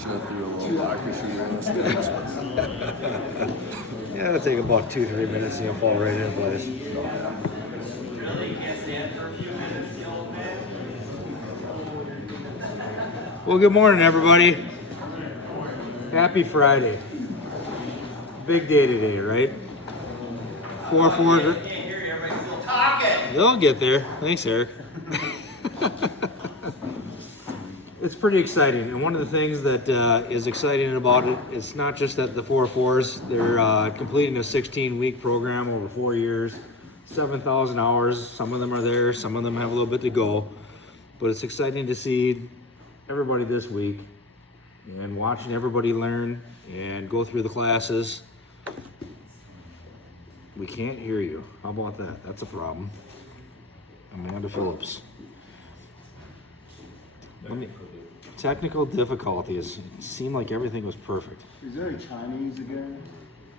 should have threw a little locker shooter in the sticks. Yeah, it'll take about 2-3 minutes and you'll fall right in place. Well, good morning, everybody. Happy Friday. Big day today, right? 4-4. They'll get there. Thanks, Eric. It's pretty exciting, and one of the things that is exciting about it, it's not just that the 4-4s, they're completing a 16-week program over 4 years, 7,000 hours. Some of them are there, some of them have a little bit to go, but it's exciting to see everybody this week and watching everybody learn and go through the classes. We can't hear you. How about that? That's a problem. Amanda Phillips. Technical difficulties. It seemed like everything was perfect. Is there a Chinese again?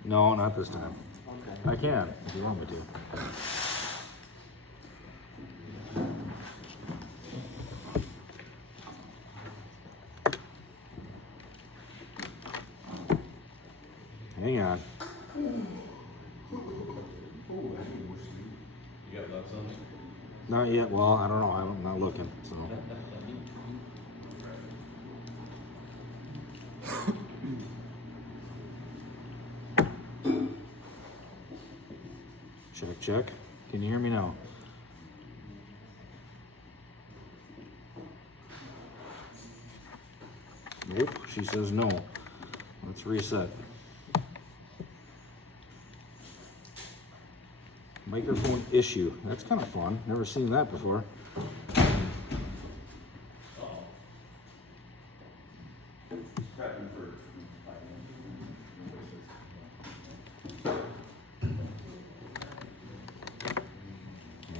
No, not this time. Okay. I can, if you want me to. Hang on. You got lots on? Not yet. Well, I don't know. I'm not looking. So. Check, check. Can you hear me now? Nope. She says no. Let's reset. Microphone issue. That's kind of fun. Never seen that before.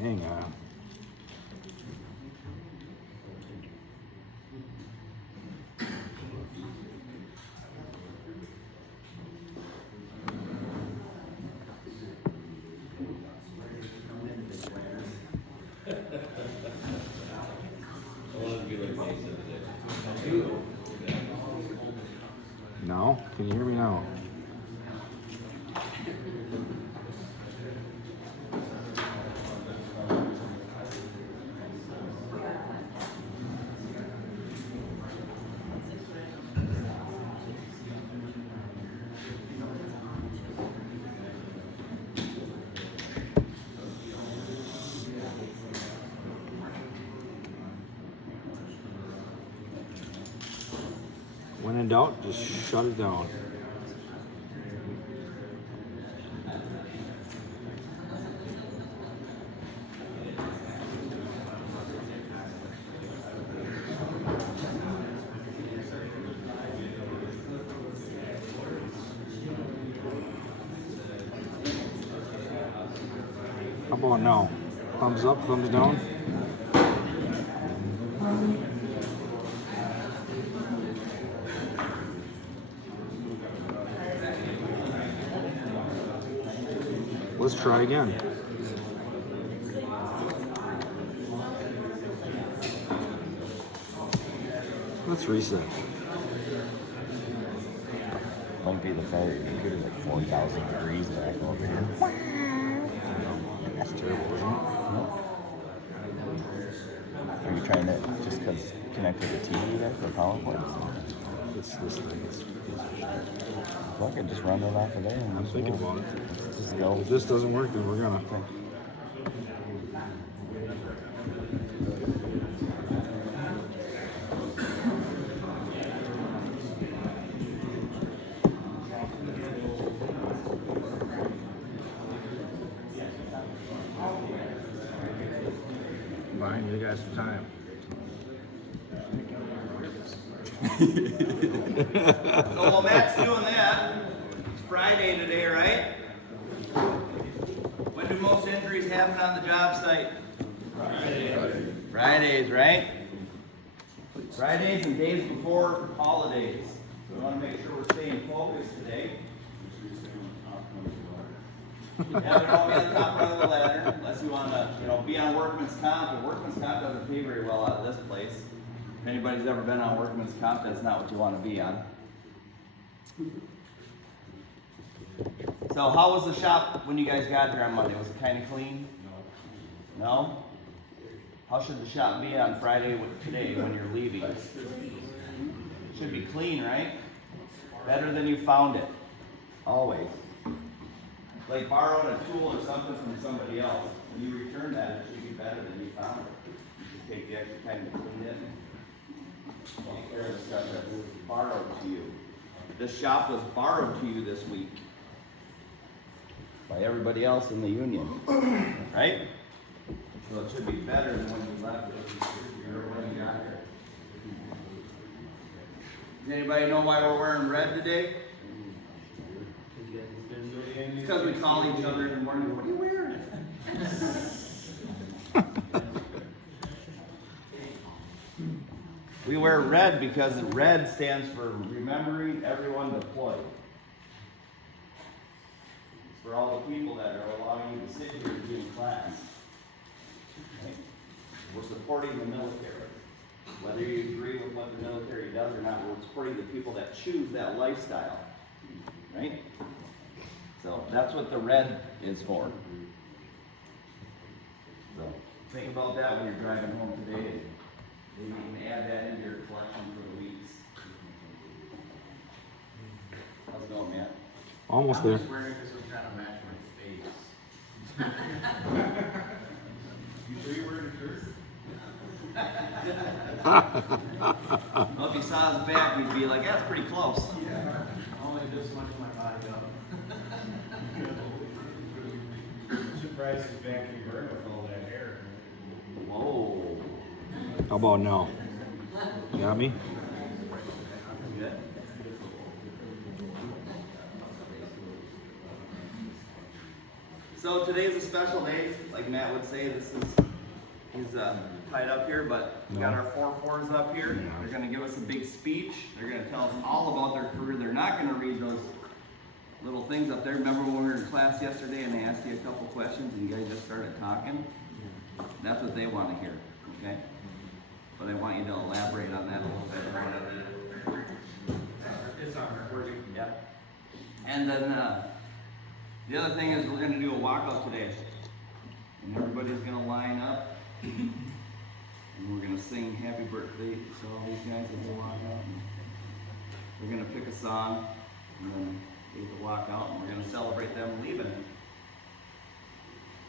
Hang on. No? Can you hear me now? When in doubt, just shut it down. How about now? Thumbs up, thumbs down? Let's try again. Let's reset. Might be the fire. You could have like 4,000 degrees back over here. That's terrible, isn't it? Are you trying to just because connect to the TV there for power cords? It's this thing. It's Fuck it, just run it off of there. And I'm just thinking go. about it. Just go. If this doesn't work, then we're gonna. Buying you guys some time. So while Matt's doing that, it's Friday today, right? When do most injuries happen on the job site? Fridays, right? Fridays and days before holidays. So we want to make sure we're staying focused today. Yeah, we don't be on the top rung of the ladder unless you want to, be on workman's comp. But workman's comp doesn't pay very well out of this place. If anybody's ever been on workman's comp, that's not what you want to be on. So how was the shop when you guys got here on Monday? Was it kind of clean? No? How should the shop be on Friday today when you're leaving? Should be clean, right? Better than you found it. Always. Like borrowing a tool or something from somebody else. When you return that, it should be better than you found it. You should take the extra time to clean it and take care of the stuff that was borrowed to you. This shop was borrowed to you this week by everybody else in the union, right? So it should be better than when you left it or when you got here. Does anybody know why we're wearing red today? It's because we call each other in the morning, what are you wearing? We wear red because red stands for remembering everyone deployed. It's for all the people that are allowing you to sit here and be in class. Okay? We're supporting the military. Whether you agree with what the military does or not, we're supporting the people that choose that lifestyle. Right? So that's what the red is for. So think about that when you're driving home today. Maybe you can add that into your collection for the weeks. How's it going, Matt? Almost there. I'm just wearing it because I'm trying to match my face. You sure you're wearing a shirt? Well, if you saw his back, you'd be like, that's pretty close. Yeah. Only this much of my body up. I'm surprised his back can burn with all that hair. Whoa. How about now? Got me? Good. So today's a special day, like Matt would say. He's tied up here, but we got our 4-4s up here. Yeah. They're going to give us a big speech. They're going to tell us all about their career. They're not going to read those little things up there. Remember when we were in class yesterday and they asked you a couple questions and you guys just started talking? That's what they want to hear, okay? But I want you to elaborate on that a little bit. It's on recording. Yeah. And then the other thing is we're going to do a walkout today. And everybody's going to line up. And we're going to sing happy birthday to all these guys as they walk out. And we're going to pick a song. And then they get to walk out. And we're going to celebrate them leaving.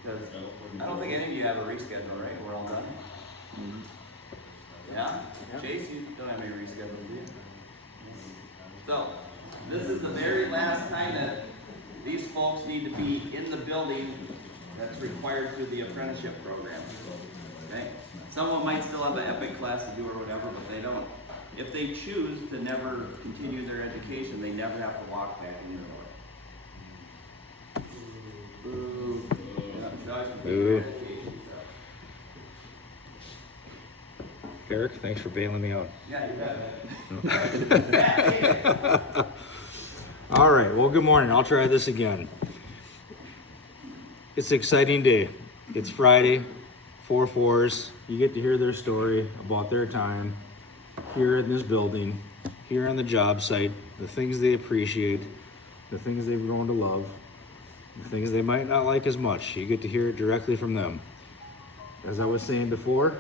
Because I don't think any of you have a reschedule, right? We're all done? Yeah? Chase, you don't have any reschedule, do you? So, this is the very last time that these folks need to be in the building that's required through the apprenticeship program. Okay? Some of them might still have an epic class to do or whatever, but they don't. If they choose to never continue their education, they never have to walk back in the door. Boo. Boo. Eric, thanks for bailing me out. Yeah, you bet. All right, well, good morning. I'll try this again. It's an exciting day. It's Friday, 4-4s. You get to hear their story about their time here in this building, here on the job site, the things they appreciate, the things they've grown to love, the things they might not like as much. You get to hear it directly from them. As I was saying before,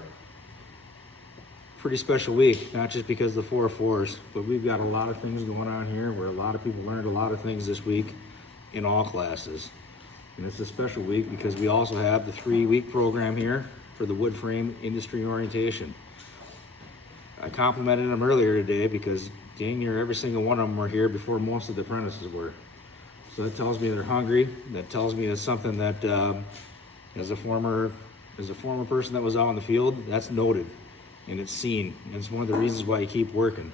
pretty special week, not just because of the 4-4s, but we've got a lot of things going on here where a lot of people learned a lot of things this week in all classes. And it's a special week because we also have the 3-week program here for the wood frame industry orientation. I complimented them earlier today because dang near every single one of them were here before most of the apprentices were. So that tells me they're hungry. That tells me it's something that as a former person that was out in the field, that's noted. And it's seen. And it's one of the reasons why you keep working.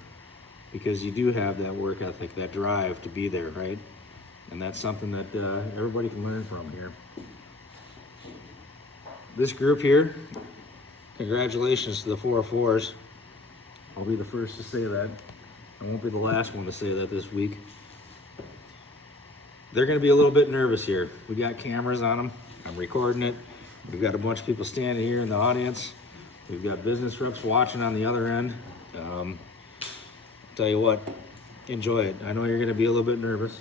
Because you do have that work ethic, that drive to be there, right? And that's something that everybody can learn from here. This group here, congratulations to the 4-4s. I'll be the first to say that. I won't be the last one to say that this week. They're going to be a little bit nervous here. We got cameras on them. I'm recording it. We've got a bunch of people standing here in the audience. We've got business reps watching on the other end. Tell you what, enjoy it. I know you're gonna be a little bit nervous.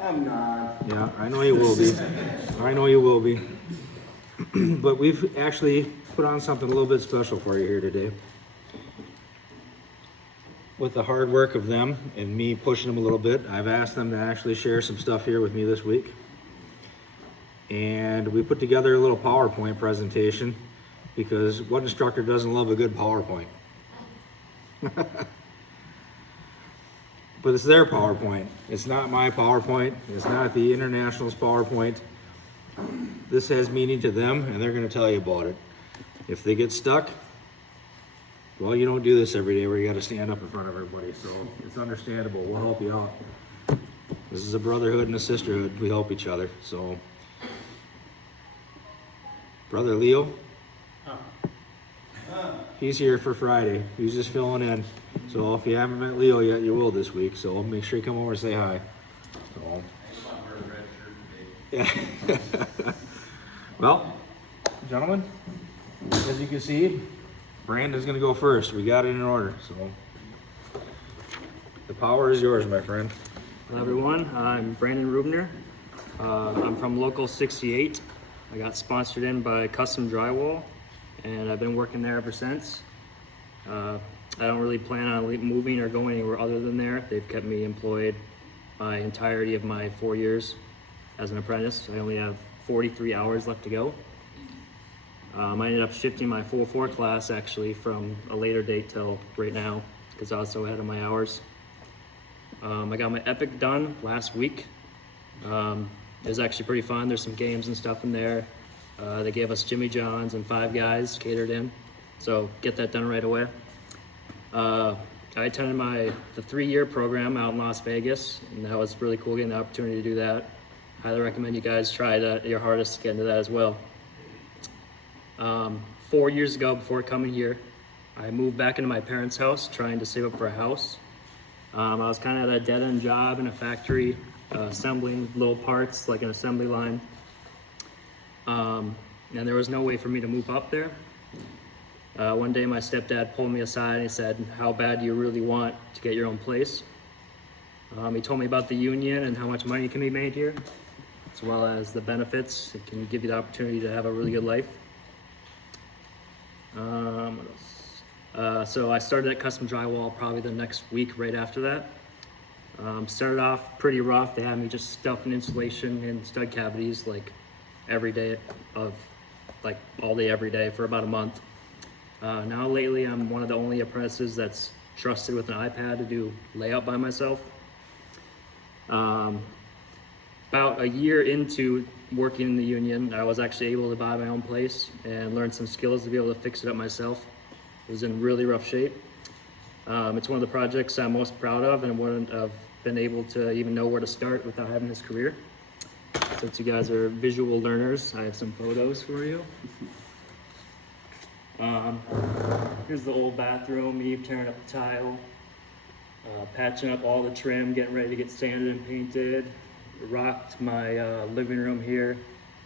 I'm not. Yeah, I know you will be. I know you will be. But we've actually put on something a little bit special for you here today. With the hard work of them and me pushing them a little bit, I've asked them to actually share some stuff here with me this week. And we put together a little PowerPoint presentation because what instructor doesn't love a good PowerPoint? But it's their PowerPoint. It's not my PowerPoint. It's not the International's PowerPoint. This has meaning to them, and they're going to tell you about it. If they get stuck, well, you don't do this every day where you got to stand up in front of everybody, so it's understandable. We'll help you out. This is a brotherhood and a sisterhood. We help each other. So, Brother Leo, he's here for Friday. He's just filling in. So if you haven't met Leo yet, you will this week. So make sure you come over and say hi. So, yeah. Well, gentlemen, as you can see, Brandon's gonna go first. We got it in order. So the power is yours, my friend. Hello everyone, I'm Brandon Rubner. I'm from Local 68. I got sponsored in by Custom Drywall, and I've been working there ever since. I don't really plan on moving or going anywhere other than there. They've kept me employed my entirety of my 4 years as an apprentice. I only have 43 hours left to go. I ended up shifting my 4-4 class actually from a later date till right now because I was so ahead of my hours. I got my Epic done last week. It was actually pretty fun. There's some games and stuff in there. They gave us Jimmy John's and Five Guys catered in, so get that done right away. I attended the 3-year program out in Las Vegas, and that was really cool getting the opportunity to do that. Highly recommend you guys try your hardest to get into that as well. 4 years ago, before coming here, I moved back into my parents' house trying to save up for a house. I was kind of at a dead-end job in a factory, assembling little parts like an assembly line. And there was no way for me to move up there. One day my stepdad pulled me aside and he said, "How bad do you really want to get your own place?" He told me about the union and how much money can be made here, as well as the benefits. It can give you the opportunity to have a really good life. What else? So I started at Custom Drywall probably the next week right after that. Started off pretty rough. They had me just stuffing insulation in stud cavities like every day all day every day for about a month. Now lately I'm one of the only apprentices that's trusted with an iPad to do layout by myself. About a year into working in the union, I was actually able to buy my own place and learn some skills to be able to fix it up myself. It was in really rough shape. It's one of the projects I'm most proud of, and one I've been able to even know where to start without having this career. Since you guys are visual learners, I have some photos for you. Here's the old bathroom, me tearing up the tile, patching up all the trim, getting ready to get sanded and painted. Rocked my living room here.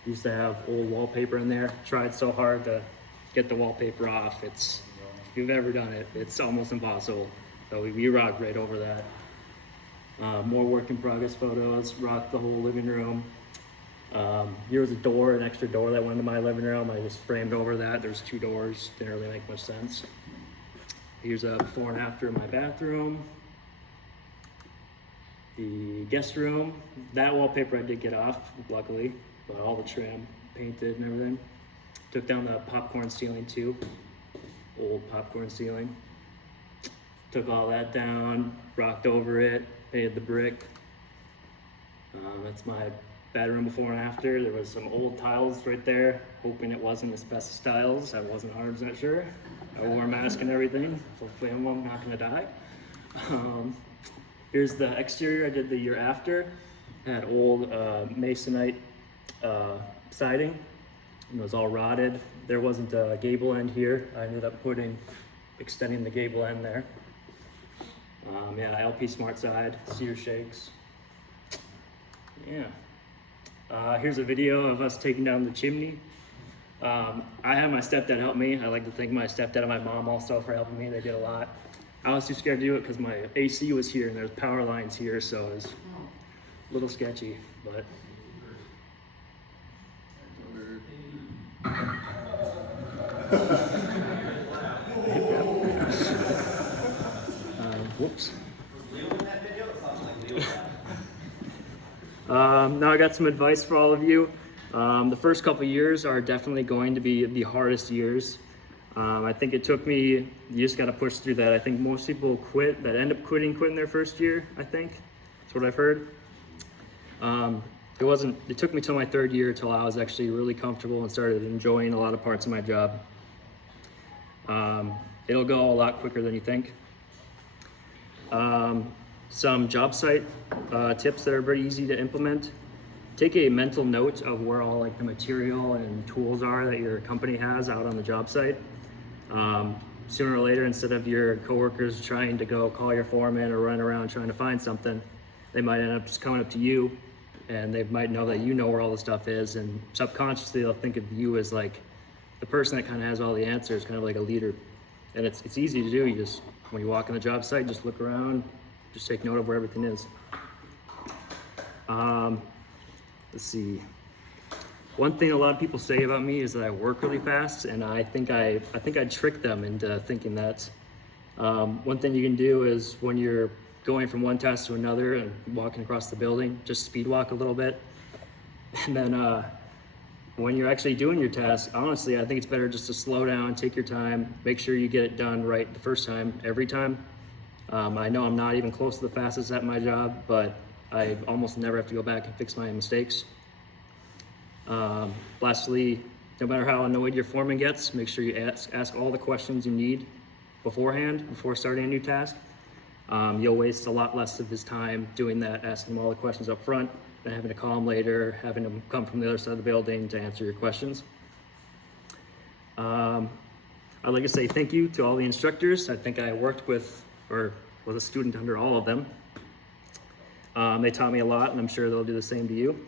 Used to have old wallpaper in there. Tried so hard to get the wallpaper off. If you've ever done it, it's almost impossible. So we rocked right over that. More work in progress photos. Rocked the whole living room. Here was an extra door that went into my living room. I just framed over that. There's 2 doors. Didn't really make much sense. Here's a before and after in my bathroom. The guest room, that wallpaper I did get off, luckily, but all the trim, painted and everything. Took down the popcorn ceiling too, old popcorn ceiling. Took all that down, rocked over it, painted the brick. That's my bedroom before and after. There was some old tiles right there, hoping it wasn't asbestos tiles. I wasn't 100% sure. I wore a mask and everything. Hopefully I'm not gonna die. Here's the exterior I did the year after. Had old masonite siding. It was all rotted. There wasn't a gable end here. I ended up extending the gable end there. LP Smart Side, cedar shakes. Yeah. Here's a video of us taking down the chimney. I had my stepdad help me. I like to thank my stepdad and my mom also for helping me. They did a lot. I was too scared to do it because my AC was here and there's power lines here, so it was a little sketchy, but. Whoops. Now I got some advice for all of you. The first couple years are definitely going to be the hardest years. I think it took me, you just got to push through that. I think most people quit, that end up quitting their first year, I think. That's what I've heard. It took me till my third year till I was actually really comfortable and started enjoying a lot of parts of my job. It'll go a lot quicker than you think. Some job site tips that are very easy to implement. Take a mental note of where all like the material and tools are that your company has out on the job site. Sooner or later, instead of your coworkers trying to go call your foreman or run around trying to find something, they might end up just coming up to you, and they might know that you know where all the stuff is, and subconsciously they'll think of you as like the person that kind of has all the answers, kind of like a leader. And it's easy to do. You just, when you walk on the job site, just look around, just take note of where everything is. Let's see. One thing a lot of people say about me is that I work really fast, and I think I tricked them into thinking that. One thing you can do is when you're going from one task to another and walking across the building, just speed walk a little bit. And then when you're actually doing your task, honestly, I think it's better just to slow down, take your time, make sure you get it done right the first time, every time. I know I'm not even close to the fastest at my job, but I almost never have to go back and fix my mistakes. Lastly, no matter how annoyed your foreman gets, make sure you ask all the questions you need beforehand, before starting a new task. You'll waste a lot less of his time doing that, asking him all the questions up front, than having to call him later, having him come from the other side of the building to answer your questions. I'd like to say thank you to all the instructors. I think I worked with, or was a student under all of them. They taught me a lot, and I'm sure they'll do the same to you.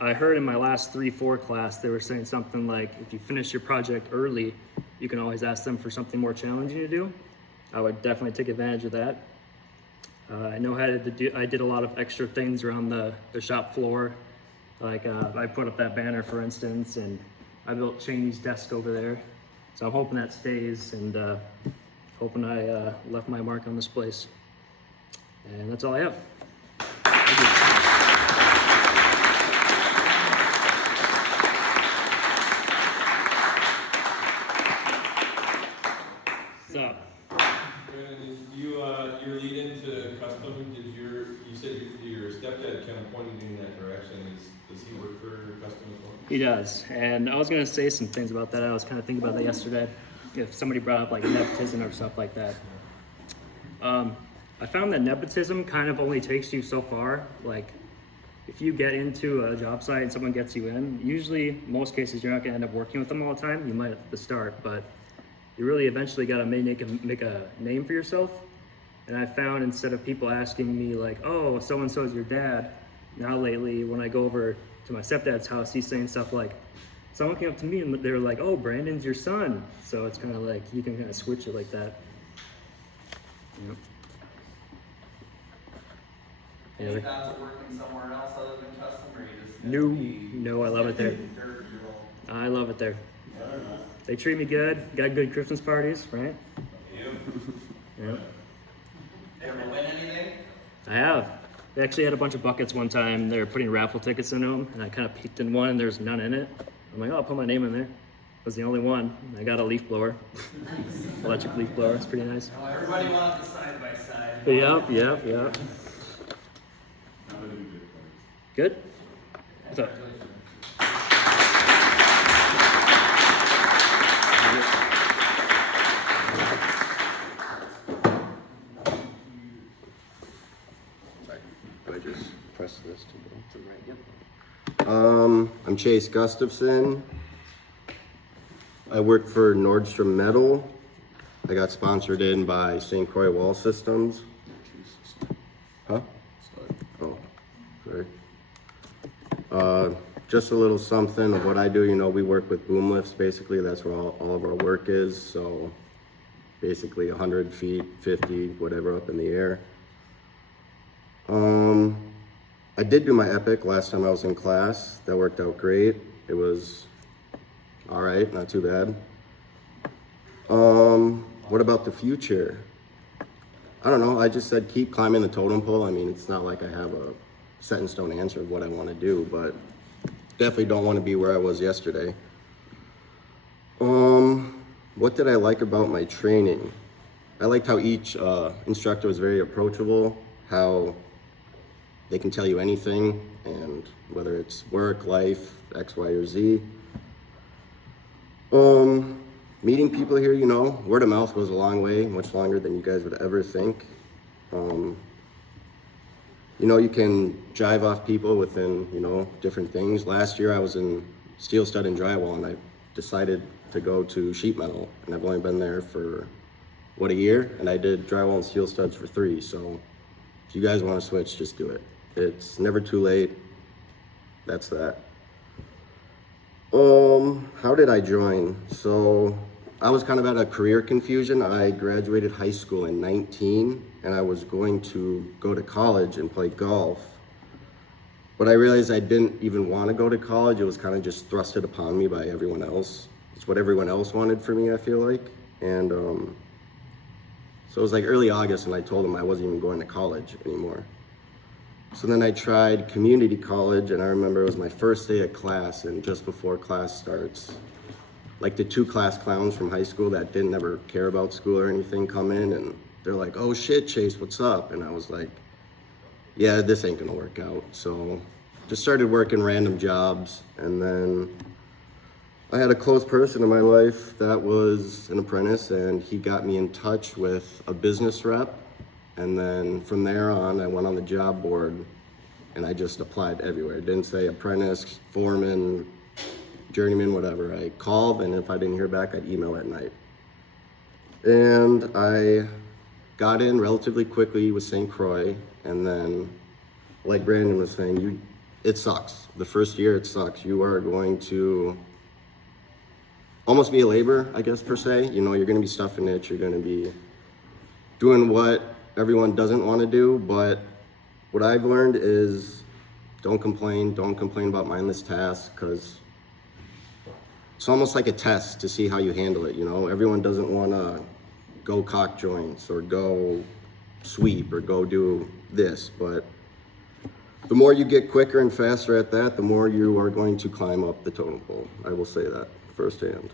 I heard in my last 3-4 class, they were saying something like, if you finish your project early, you can always ask them for something more challenging to do. I would definitely take advantage of that. I know how to do, I did a lot of extra things around the shop floor. Like I put up that banner, for instance, and I built Cheney's desk over there. So I'm hoping that stays, and hoping I left my mark on this place. And that's all I have. Thank you. So, Brandon, your lead into custom, you said your stepdad kind of pointed in that direction. Does he work for custom as well? he does. And I was going to say some things about that. I was kind of thinking about that yesterday. If somebody brought up like nepotism or stuff like that. I found that nepotism kind of only takes you so far. Like, if you get into a job site and someone gets you in, usually, most cases, you're not going to end up working with them all the time. You might at the start, but you really eventually got to make a name for yourself. And I found, instead of people asking me like, oh, so-and-so is your dad, now lately when I go over to my stepdad's house, he's saying stuff like, someone came up to me and they're like, oh, Brandon's your son. So it's kind of like, you can kind of switch it like that. Yep. Any thoughts of working somewhere else other than custom, or you just? No, I love it there. I love it there. They treat me good. Got good Christmas parties, right? Yeah. Ever win anything? I have. They actually had a bunch of buckets one time. They were putting raffle tickets into them, and I kind of peeked in one, and there's none in it. I'm like, oh, I'll put my name in there. It was the only one. I got a leaf blower. Electric leaf blower. It's pretty nice. Oh, everybody wants the side by side. Yep. Good? What's up? I just press this to go. I'm Chase Gustafson. I work for Nordstrom Metal. I got sponsored in by St. Croix Wall Systems. Huh? Oh, sorry. Just a little something of what I do. You know, we work with boom lifts. Basically, that's where all of our work is. So basically 100 feet, 50, whatever up in the air. I did do my epic last time I was in class. That worked out great. It was all right, not too bad. What about the future? I don't know, I just said keep climbing the totem pole. I mean, it's not like I have a set in stone answer of what I want to do, but definitely don't want to be where I was yesterday. What did I like about my training? I liked how each instructor was very approachable, how they can tell you anything, and whether it's work, life, X, Y, or Z. Meeting people here, you know, word of mouth goes a long way, much longer than you guys would ever think. You know, you can jive off people within, you know, different things. Last year I was in steel stud and drywall, and I decided to go to sheet metal, and I've only been there for, what, a year? And I did drywall and steel studs for 3, so if you guys want to switch, just do it. It's never too late. That's that. How did I join? So I was kind of at a career confusion. I graduated high school in 19, and I was going to go to college and play golf. But I realized I didn't even want to go to college. It was kind of just thrusted upon me by everyone else. It's what everyone else wanted for me, I feel like. And so it was like early August, and I told them I wasn't even going to college anymore. So then I tried community college, and I remember it was my first day of class, and just before class starts, like the 2 class clowns from high school that didn't ever care about school or anything come in, and they're like, "Oh shit, Chase, what's up?" And I was like, yeah, this ain't gonna work out. So just started working random jobs, and then I had a close person in my life that was an apprentice, and he got me in touch with a business rep. And then from there on, I went on the job board and I just applied everywhere. It didn't say apprentice, foreman, journeyman, whatever. I called, and if I didn't hear back, I'd email at night. And I got in relatively quickly with St. Croix, and then, like Brandon was saying, it sucks. The first year, it sucks. You are going to almost be a labor, I guess, per se. You know, you're gonna be stuffing it, you're gonna be doing what everyone doesn't want to do, but what I've learned is don't complain about mindless tasks, because it's almost like a test to see how you handle it. You know, everyone doesn't want to go caulk joints or go sweep or go do this, but the more you get quicker and faster at that, the more you are going to climb up the totem pole. I will say that firsthand.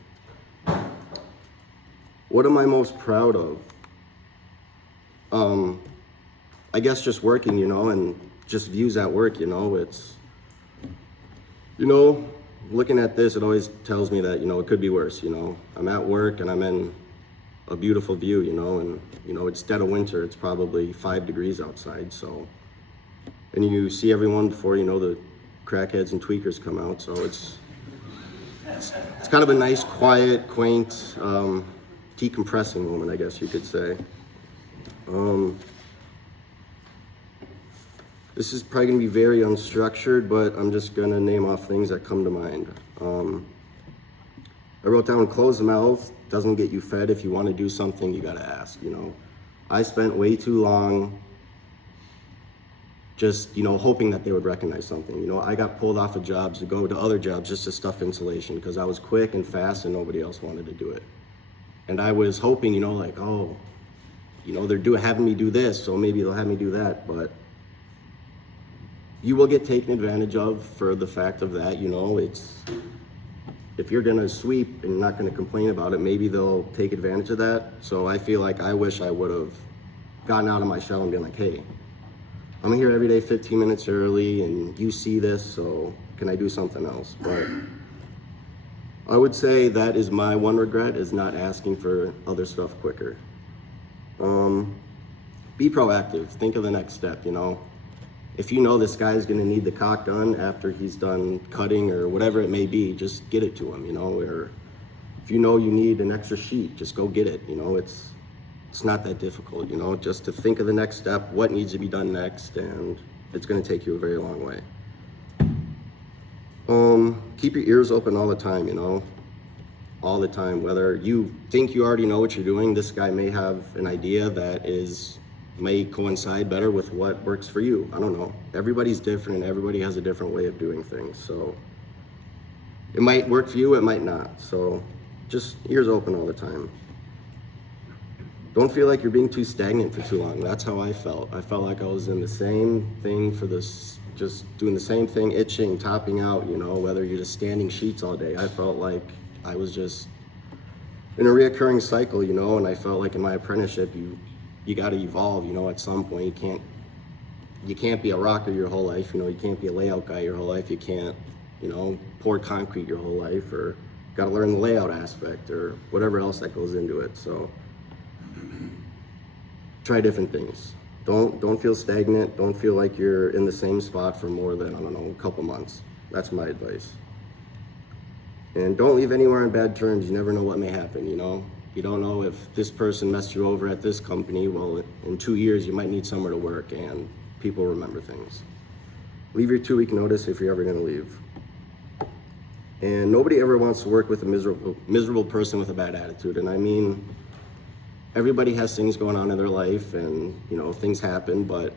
What am I most proud of? I guess just working, you know, and just views at work, you know. It's, you know, looking at this, it always tells me that, you know, it could be worse, you know. I'm at work and I'm in a beautiful view, you know, and, you know, it's dead of winter. It's probably 5 degrees outside, so, and you see everyone before, you know, the crackheads and tweakers come out, so it's kind of a nice, quiet, quaint, decompressing moment, I guess you could say. This is probably gonna be very unstructured, but I'm just gonna name off things that come to mind. I wrote down closed mouth doesn't get you fed. If you wanna do something, you gotta ask, you know. I spent way too long just, you know, hoping that they would recognize something. You know, I got pulled off of jobs to go to other jobs just to stuff insulation because I was quick and fast and nobody else wanted to do it. And I was hoping, you know, like, oh, you know, they're having me do this, so maybe they'll have me do that, but you will get taken advantage of for the fact of that, you know. It's, if you're gonna sweep and not gonna complain about it, maybe they'll take advantage of that. So I feel like I wish I would have gotten out of my shell and been like, hey, I'm here every day 15 minutes early and you see this, so can I do something else? But I would say that is my one regret, is not asking for other stuff quicker. Be proactive, think of the next step, you know. If you know this guy's gonna need the caulk done after he's done cutting or whatever it may be, just get it to him, you know. Or if you know you need an extra sheet, just go get it, you know. It's not that difficult, you know, just to think of the next step, what needs to be done next, and it's gonna take you a very long way. Keep your ears open all the time, you know. all the time. Whether you think you already know what you're doing, this guy may have an idea that may coincide better with what works for you. I don't know. Everybody's different and everybody has a different way of doing things. So it might work for you, it might not. So just ears open all the time. Don't feel like you're being too stagnant for too long. That's how I felt. I felt like I was in the same thing for this, just doing the same thing, itching, topping out, you know, whether you're just standing sheets all day. I felt like I was just in a reoccurring cycle, you know, and I felt like in my apprenticeship, you got to evolve, you know, at some point. You can't be a rocker your whole life, you know, you can't be a layout guy your whole life, you can't, you know, pour concrete your whole life, or got to learn the layout aspect or whatever else that goes into it. So try different things. Don't feel stagnant. Don't feel like you're in the same spot for more than, I don't know, a couple months. That's my advice. And don't leave anywhere on bad terms. You never know what may happen, you know? You don't know if this person messed you over at this company. Well, in 2 years, you might need somewhere to work, and people remember things. Leave your 2-week notice if you're ever gonna leave. And nobody ever wants to work with a miserable person with a bad attitude. And I mean, everybody has things going on in their life, and you know, things happen, but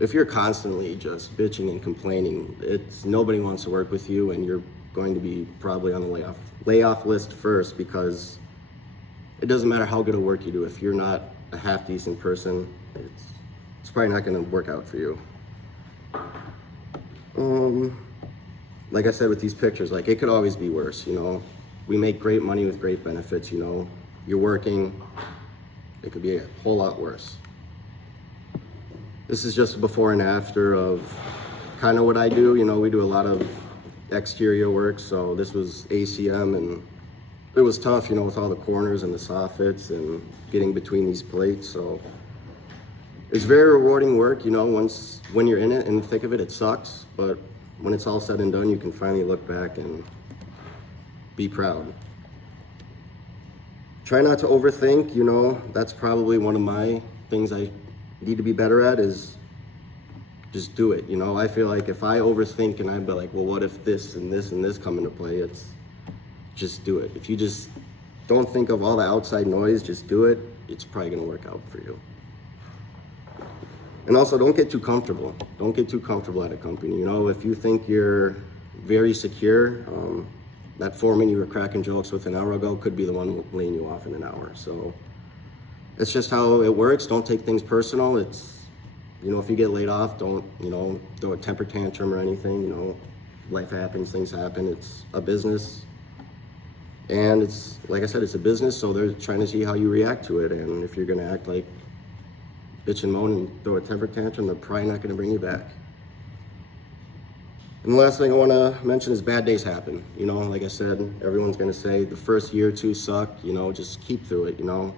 if you're constantly just bitching and complaining, nobody wants to work with you, and you're going to be probably on the layoff list first, because it doesn't matter how good of work you do. If you're not a half decent person, it's probably not going to work out for you. Like I said with these pictures, like it could always be worse, you know. We make great money with great benefits, you know. You're working, it could be a whole lot worse. This is just a before and after of kind of what I do. You know, we do a lot of exterior work, so this was ACM, and it was tough, you know, with all the corners and the soffits and getting between these plates. So it's very rewarding work, you know. When you're in it and thick of it, it sucks, but when it's all said and done, you can finally look back and be proud. Try not to overthink, you know. That's probably one of my things I need to be better at, is just do it, you know. I feel like if I overthink and I'd be like, well, what if this and this and this come into play, it's just do it. If you just don't think of all the outside noise, just do it, it's probably gonna work out for you. And also, don't get too comfortable. Don't get too comfortable at a company. You know, if you think you're very secure, that foreman you were cracking jokes with an hour ago could be the one laying you off in an hour. So it's just how it works. Don't take things personal. It's, you know, if you get laid off, don't, you know, throw a temper tantrum or anything. You know, life happens, things happen. It's a business. And it's, like I said, it's a business, so they're trying to see how you react to it. And if you're gonna act like bitch and moan and throw a temper tantrum, they're probably not gonna bring you back. And the last thing I wanna mention is bad days happen. You know, like I said, everyone's gonna say the first year or two suck, you know, just keep through it, you know.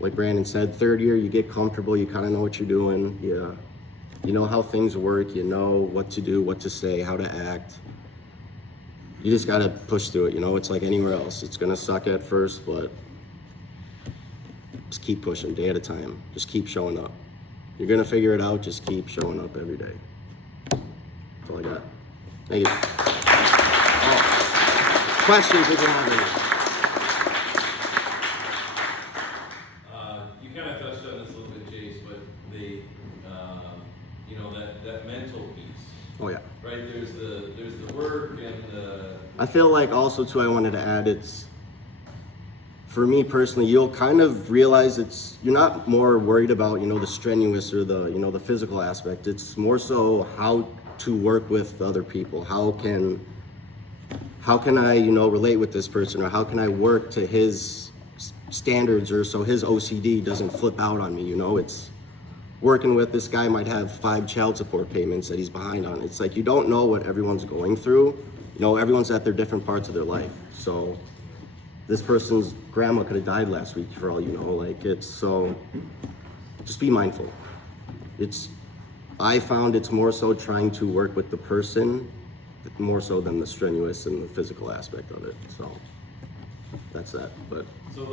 Like Brandon said, third year, you get comfortable, you kinda know what you're doing, you know how things work, you know what to do, what to say, how to act. You just gotta push through it, you know. It's like anywhere else. It's gonna suck at first, but just keep pushing, day at a time. Just keep showing up. You're gonna figure it out, just keep showing up every day. That's all I got. Thank you. Questions if you have any? You kind of touched on this a little bit, Chase, but you know, that mental piece, Oh yeah. right? There's the work and the. I feel like also too, I wanted to add, it's, for me personally, you'll kind of realize you're not more worried about, you know, the strenuous or the, you know, the physical aspect. It's more so how to work with other people. How can I, you know, relate with this person, or how can I work to his standards, or so his OCD doesn't flip out on me, you know. It's working with this guy might have 5 child support payments that he's behind on. It's like, you don't know what everyone's going through. You know, everyone's at their different parts of their life. So this person's grandma could have died last week for all you know. Like, it's, so just be mindful. I found it's more so trying to work with the person more so than the strenuous and the physical aspect of it. So that's that. But So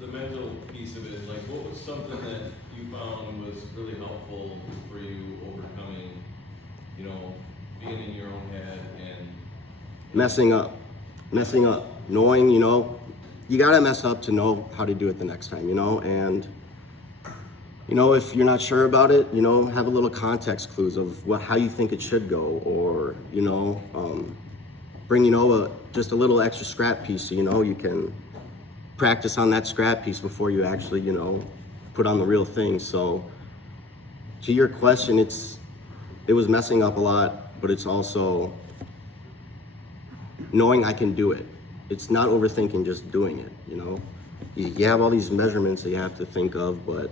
the mental piece of it, like, what was something that you found was really helpful for you overcoming, you know, being in your own head and messing up. knowing, you know, you gotta mess up to know how to do it the next time, you know, and you know, if you're not sure about it, you know, have a little context clues of how you think it should go, or, you know, bring, you know, just a little extra scrap piece so, you know, you can practice on that scrap piece before you actually, you know, put on the real thing. So to your question, it was messing up a lot, but it's also knowing I can do it. It's not overthinking, just doing it, you know. You have all these measurements that you have to think of, but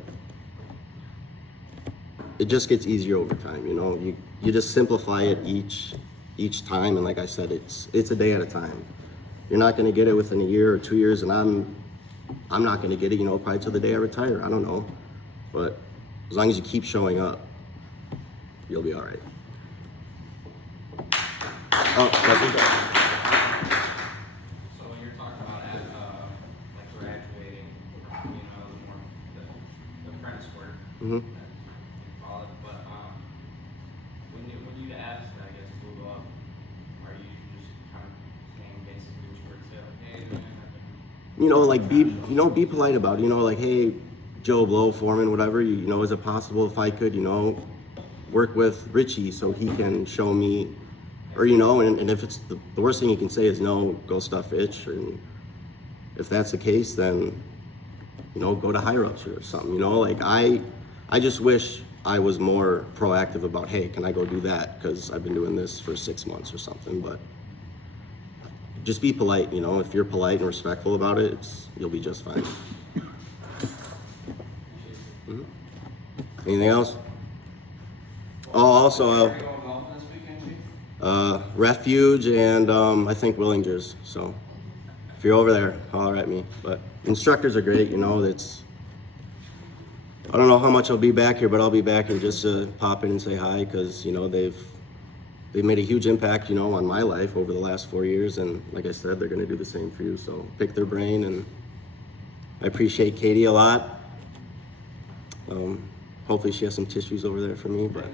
it just gets easier over time, you know. You just simplify it each time, and like I said, it's a day at a time. You're not gonna get it within a year or 2 years, and I'm not gonna get it, you know, probably till the day I retire. I don't know, but as long as you keep showing up, you'll be all right. Oh, that's it. So when you're talking about like graduating, you know, the apprentice work, Mm-hmm. you call it, but when you ask, I guess, move up, are you just kind of saying basically what you were saying, hey, man, You know, like be polite about it, you know, like, hey, Joe Blow, foreman, whatever, you know, is it possible if I could, you know, work with Richie so he can show me, or, you know, and if it's the worst thing you can say is no, go stuff itch, and if that's the case, then, you know, go to higher ups or something, you know, like I just wish I was more proactive about, hey, can I go do that? Because I've been doing this for 6 months or something, but just be polite, you know, if you're polite and respectful about it, you'll be just fine. Mhm. Anything else? Oh, also, Are you going golfing this weekend, Chief? Refuge and I think Willingers. So if you're over there, holler at me. But instructors are great, you know. I don't know how much I'll be back here, but I'll be back and just pop in and say hi, because you know they've made a huge impact, you know, on my life over the last 4 years, and like I said, they're going to do the same for you. So pick their brain, and I appreciate Katie a lot. Hopefully she has some tissues over there for me, but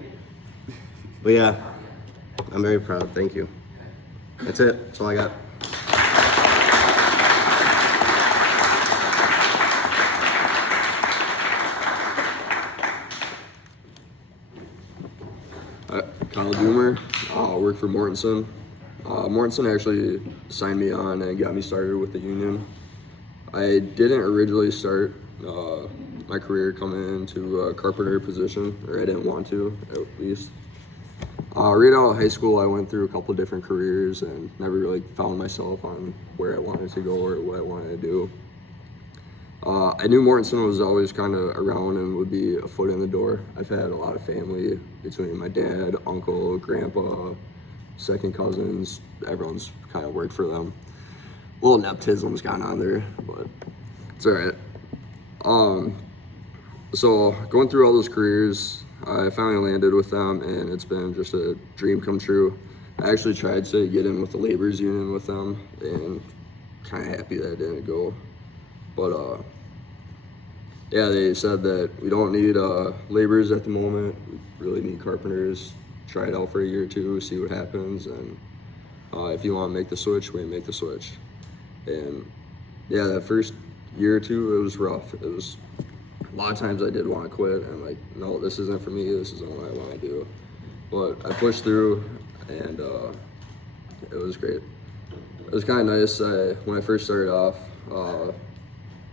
yeah, I'm very proud. Thank you. That's it. That's all I got. Kyle Doomer, work for Mortensen. Mortensen actually signed me on and got me started with the union. I didn't originally start my career coming into a carpenter position, or I didn't want to, at least. Right out of high school, I went through a couple different careers and never really found myself on where I wanted to go or what I wanted to do. I knew Mortensen was always kind of around and would be a foot in the door. I've had a lot of family between my dad, uncle, grandpa, second cousins. Everyone's kind of worked for them. A little nepotism's gone on there, but it's all right. So going through all those careers, I finally landed with them, and it's been just a dream come true. I actually tried to get in with the laborers union with them, and kind of happy that it didn't go. But yeah, they said that we don't need laborers at the moment. We really need carpenters. Try it out for a year or two, see what happens, and if you want to make the switch, we make the switch. And yeah, that first year or two, it was rough. It was a lot of times I did want to quit, and I'm like, no, this isn't for me. This isn't what I want to do. But I pushed through, and it was great. It was kind of nice. When I first started off,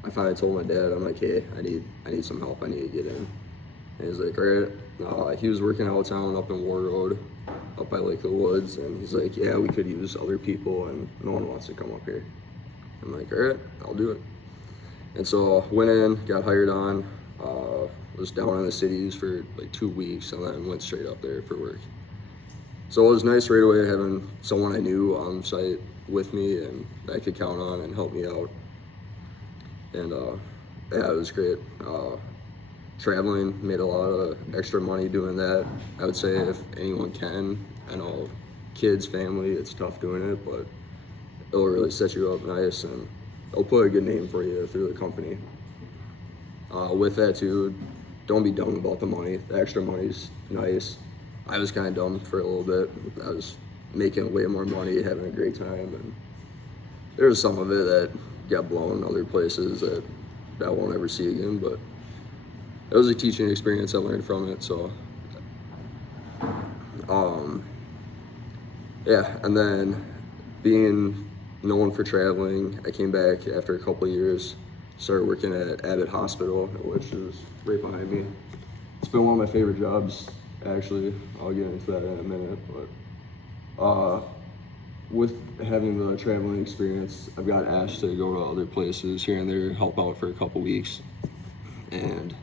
I finally told my dad, I'm like, hey, I need some help. I need to get in. And he's like, all right. He was working out of town up in War Road, up by Lake of the Woods, and he's like, yeah, we could use other people, and no one wants to come up here. I'm like, all right, I'll do it. And so went in, got hired on, was down in the cities for like 2 weeks, and then went straight up there for work. So it was nice right away having someone I knew on site with me and that I could count on and help me out. And yeah, it was great. Traveling, made a lot of extra money doing that. I would say if anyone can, I know kids, family, it's tough doing it, but it'll really set you up nice, and it'll put a good name for you through the company. With that too, don't be dumb about the money. The extra money's nice. I was kind of dumb for a little bit. I was making way more money, having a great time, and there's some of it that got blown other places that I won't ever see again, but it was a teaching experience. I learned from it, so yeah. And then being known for traveling, I came back after a couple of years, started working at Abbott Hospital, which is right behind me. It's been one of my favorite jobs, actually. I'll get into that in a minute, but with having the traveling experience, I've got asked to go to other places here and there, help out for a couple weeks. And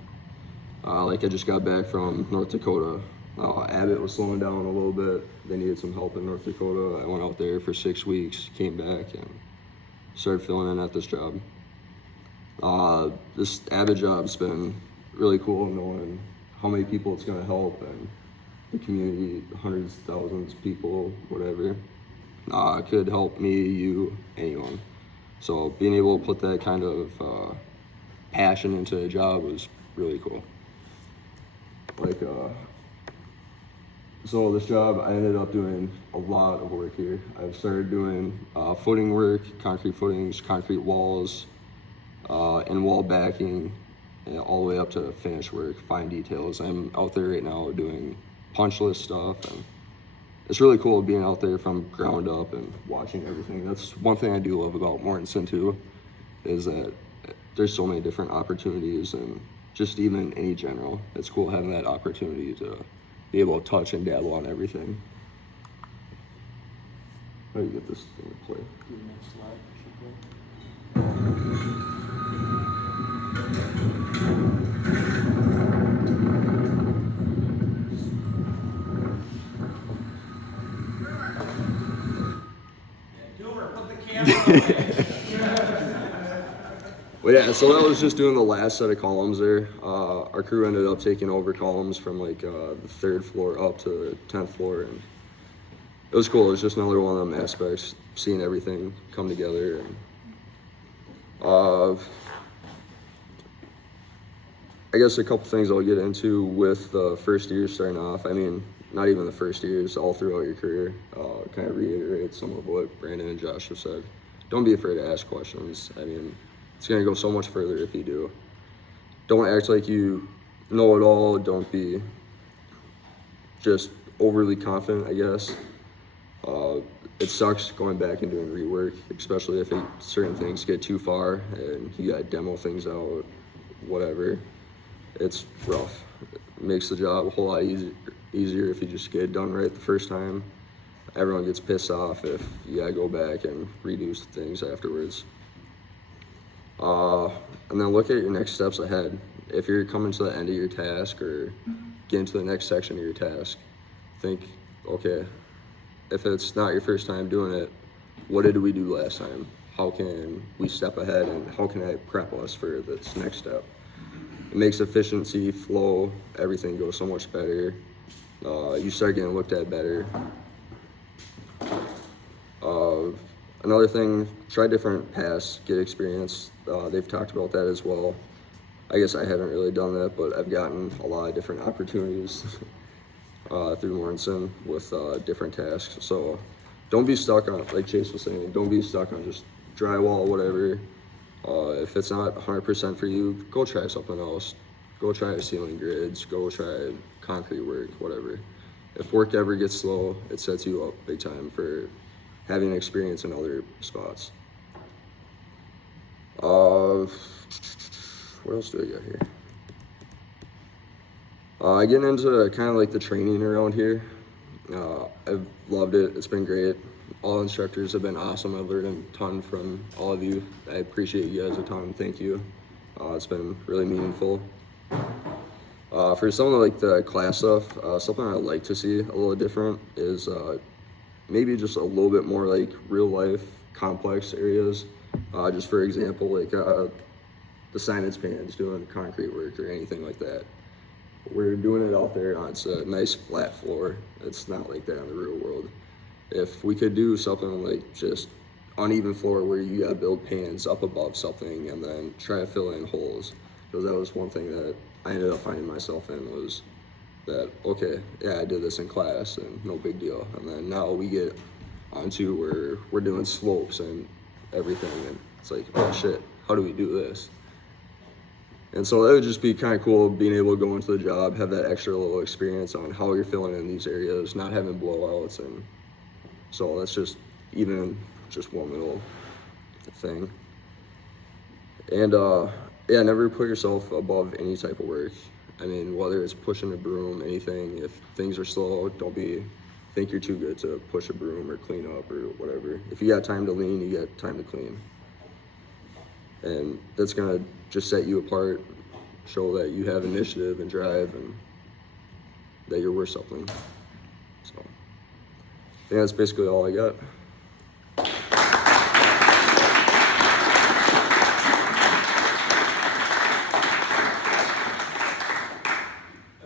like I just got back from North Dakota. Abbott was slowing down a little bit. They needed some help in North Dakota. I went out there for 6 weeks, came back, and started filling in at this job. This Abbott job's been really cool, knowing how many people it's going to help, and the community, hundreds, thousands of people, whatever. It could help me, you, anyone. So being able to put that kind of passion into a job was really cool. Like, so this job, I ended up doing a lot of work here. I've started doing footing work, concrete footings, concrete walls, and wall backing, and all the way up to finish work, fine details. I'm out there right now doing punch list stuff, and it's really cool being out there from ground up and watching everything. That's one thing I do love about Mortensen too, is that there's so many different opportunities, and just even in any general, it's cool having that opportunity to be able to touch and dabble on everything. How do you get this thing to play? Well, yeah, so that was just doing the last set of columns there. Our crew ended up taking over columns from like the 3rd floor up to the 10th floor, and it was cool. It was just another one of them aspects, seeing everything come together. And I guess a couple things I'll get into with the first year starting off. I mean, not even the first years, all throughout your career. Kind of reiterate some of what Brandon and Josh have said. Don't be afraid to ask questions. I mean, it's going to go so much further if you do. Don't act like you know it all. Don't be just overly confident, I guess. It sucks going back and doing rework, especially if certain things get too far and you got to demo things out, whatever. It's rough. It makes the job a whole lot easier if you just get it done right the first time. Everyone gets pissed off if you got to go back and redo things afterwards. And then look at your next steps ahead. If you're coming to the end of your task or getting to the next section of your task, think, okay, if it's not your first time doing it, what did we do last time? How can we step ahead, and how can I prep us for this next step? It makes efficiency, flow, everything go so much better. You start getting looked at better. Another thing, try different paths, get experience. They've talked about that as well. I guess I haven't really done that, but I've gotten a lot of different opportunities through Mortensen with different tasks. So don't be stuck on, like Chase was saying, don't be stuck on just drywall, whatever. If it's not 100% for you, go try something else. Go try ceiling grids, go try concrete work, whatever. If work ever gets slow, it sets you up big time for having experience in other spots. What else do I got here? Getting into kind of like the training around here. I've loved it. It's been great. All instructors have been awesome. I've learned a ton from all of you. I appreciate you guys a ton. Thank you. It's been really meaningful. For some of like the class stuff, something I'd like to see a little different is maybe just a little bit more like real life complex areas. Just for example, like the signage pans doing concrete work or anything like that. We're doing it out there on a nice flat floor. It's not like that in the real world. If we could do something like just uneven floor where you gotta build pans up above something and then try to fill in holes, because that was one thing that I ended up finding myself in, was that, okay, yeah, I did this in class and no big deal. And then now we get onto where we're doing slopes and everything, and it's like, oh shit, how do we do this? And so that would just be kind of cool, being able to go into the job, have that extra little experience on how you're feeling in these areas, not having blowouts. And so that's just even just one little thing. And yeah, never put yourself above any type of work. I mean, whether it's pushing a broom, anything, if things are slow, don't think you're too good to push a broom or clean up or whatever. If you got time to lean, you got time to clean. And that's gonna just set you apart, show that you have initiative and drive and that you're worth something. So, yeah, that's basically all I got. I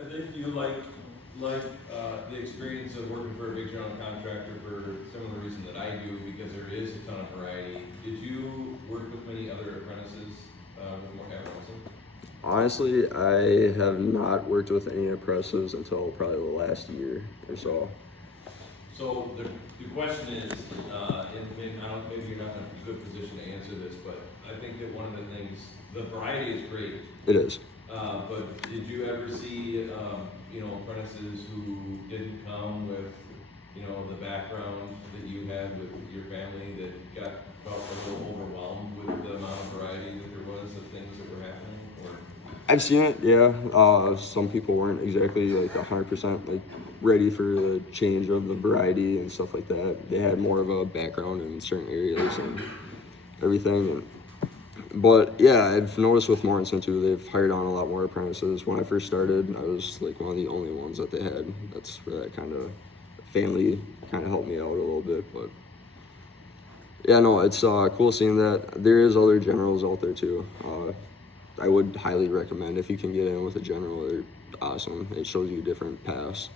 think you like the experience of working for a big general contractor for similar reason that I do, because there is a ton of variety. Did you work with many other apprentices before Carpenters? Honestly, I have not worked with any apprentices until probably the last year or so. So the question is, and maybe you're not in a good position to answer this, but I think that one of the things, the variety is great. It is. But did you ever see, apprentices who didn't come with, the background that you had with your family that felt a little overwhelmed with the amount of variety that there was of things that were happening? Or? I've seen it, yeah. Some people weren't exactly like 100% like ready for the change of the variety and stuff like that. They had more of a background in certain areas and everything. But yeah, I've noticed with Mortensen too, they've hired on a lot more apprentices. When I first started, I was like one of the only ones that they had. That's where that kind of family kind of helped me out a little bit. But yeah, no, it's cool seeing that. There is other generals out there too. I would highly recommend if you can get in with a general. They're awesome. It shows you different paths.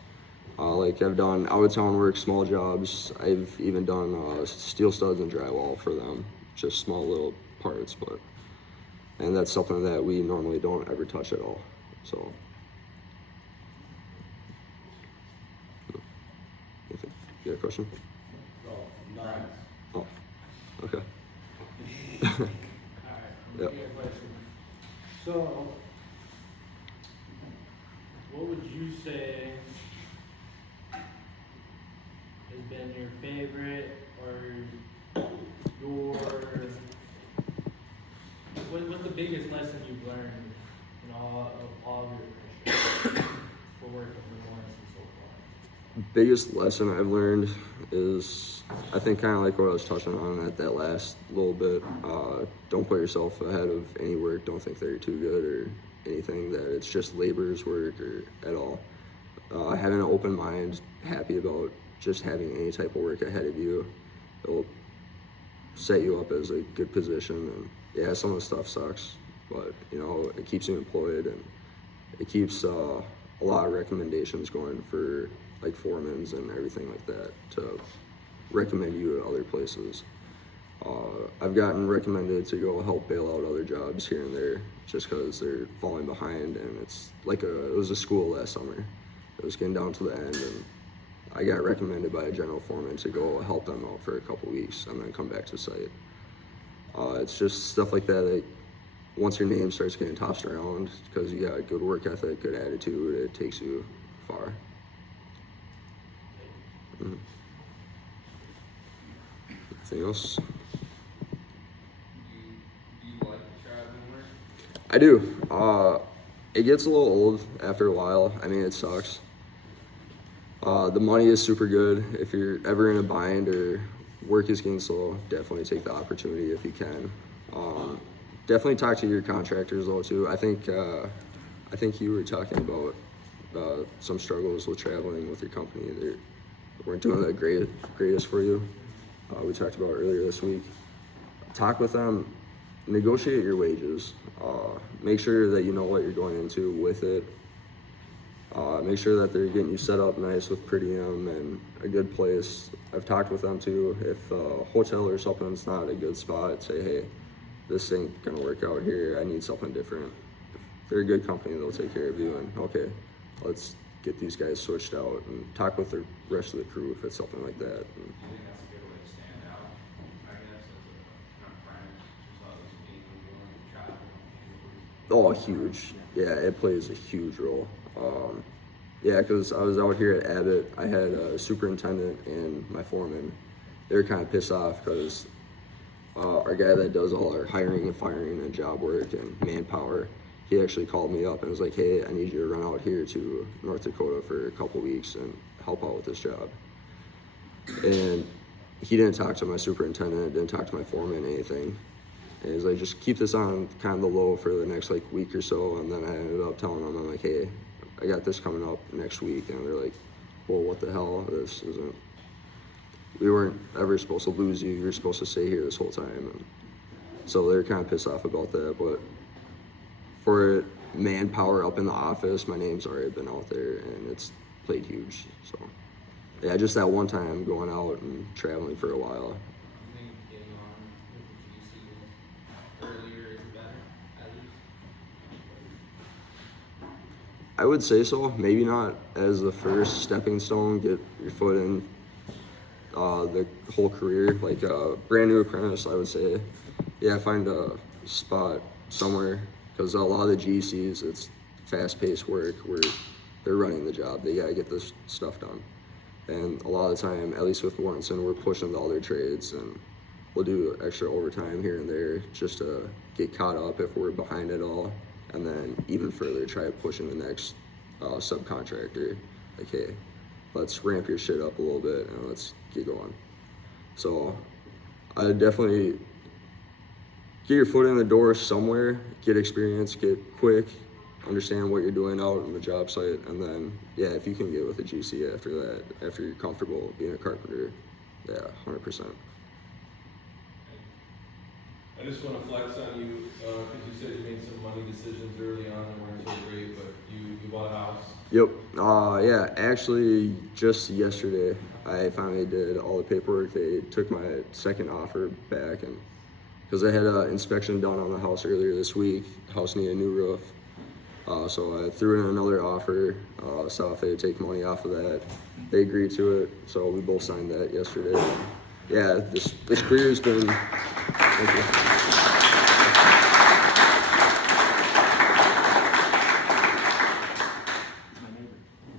Like I've done out of town work, small jobs. I've even done steel studs and drywall for them, just small little parts, and that's something that we normally don't ever touch at all. So, you got a question? Oh, okay. Alright, Yep. So, what would you say has been your favorite or your, what's the biggest lesson you've learned in all of your apprenticeship for working for Mortensen so far? Biggest lesson I've learned is, I think kind of like what I was touching on at that last little bit. Don't put yourself ahead of any work. Don't think that you're too good or anything, that it's just laborer's work or at all. Having an open mind, happy about just having any type of work ahead of you. It'll set you up as a good position. And yeah, some of the stuff sucks, but it keeps you employed, and it keeps a lot of recommendations going for like foremans and everything like that to recommend you to other places. I've gotten recommended to go help bail out other jobs here and there just because they're falling behind, and it's like it was a school last summer. It was getting down to the end, and I got recommended by a general foreman to go help them out for a couple weeks and then come back to site. It's just stuff like that once your name starts getting tossed around, because you got a good work ethic, good attitude, it takes you far. Mm-hmm. Anything else? Do you like the traveling work? I do. It gets a little old after a while. I mean, it sucks. The money is super good. If you're ever in a bind or work is getting slow, definitely take the opportunity if you can. Definitely talk to your contractors though too. I think you were talking about some struggles with traveling with your company. They weren't doing the greatest for you. We talked about earlier this week. Talk with them, negotiate your wages. Make sure that you know what you're going into with it. Make sure that they're getting you set up nice with per diem and a good place. I've talked with them too. If a hotel or something's not a good spot, say, hey, this ain't gonna work out here. I need something different. If they're a good company, they'll take care of you. And okay, let's get these guys switched out and talk with the rest of the crew if it's something like that. And Do you think that's a good way to stand out, I guess, as an Oh, huge. Yeah, it plays a huge role. Yeah, because I was out here at Abbott. I had a superintendent and my foreman. They were kind of pissed off because our guy that does all our hiring and firing and job work and manpower, he actually called me up and was like, hey, I need you to run out here to North Dakota for a couple weeks and help out with this job. And he didn't talk to my superintendent, didn't talk to my foreman, anything. And he's like, just keep this on kind of the low for the next like week or so. And then I ended up telling them, I'm like, hey, I got this coming up next week. And they're like, well, what the hell? This isn't, we weren't ever supposed to lose you. You're supposed to stay here this whole time. And so they're kind of pissed off about that. But for manpower up in the office, my name's already been out there and it's played huge. So yeah, just that one time going out and traveling for a while. I think getting on with the GC earlier is better, at least. I would say so. Maybe not as the first stepping stone, get your foot in the whole career. Like a brand new apprentice, I would say, yeah, find a spot somewhere because a lot of the GCs, it's fast-paced work where they're running the job. They gotta get this stuff done. And a lot of the time, at least with Mortensen, we're pushing the other trades and we'll do extra overtime here and there just to get caught up if we're behind at all. And then even further, try pushing the next subcontractor. Like, hey, let's ramp your shit up a little bit and let's get going. So I definitely get your foot in the door somewhere, get experience, get quick, understand what you're doing out on the job site, and then, yeah, if you can get with a GC after that, after you're comfortable being a carpenter, yeah, 100%. I just want to flex on you, because you said you made some money decisions early on that weren't so great, but you bought a house. Yep. Yeah, actually, just yesterday, I finally did all the paperwork. They took my second offer back, and because I had an inspection done on the house earlier this week, house needed a new roof. So I threw in another offer, saw if they'd take money off of that. They agreed to it, so we both signed that yesterday. Yeah, this career's been, thank you.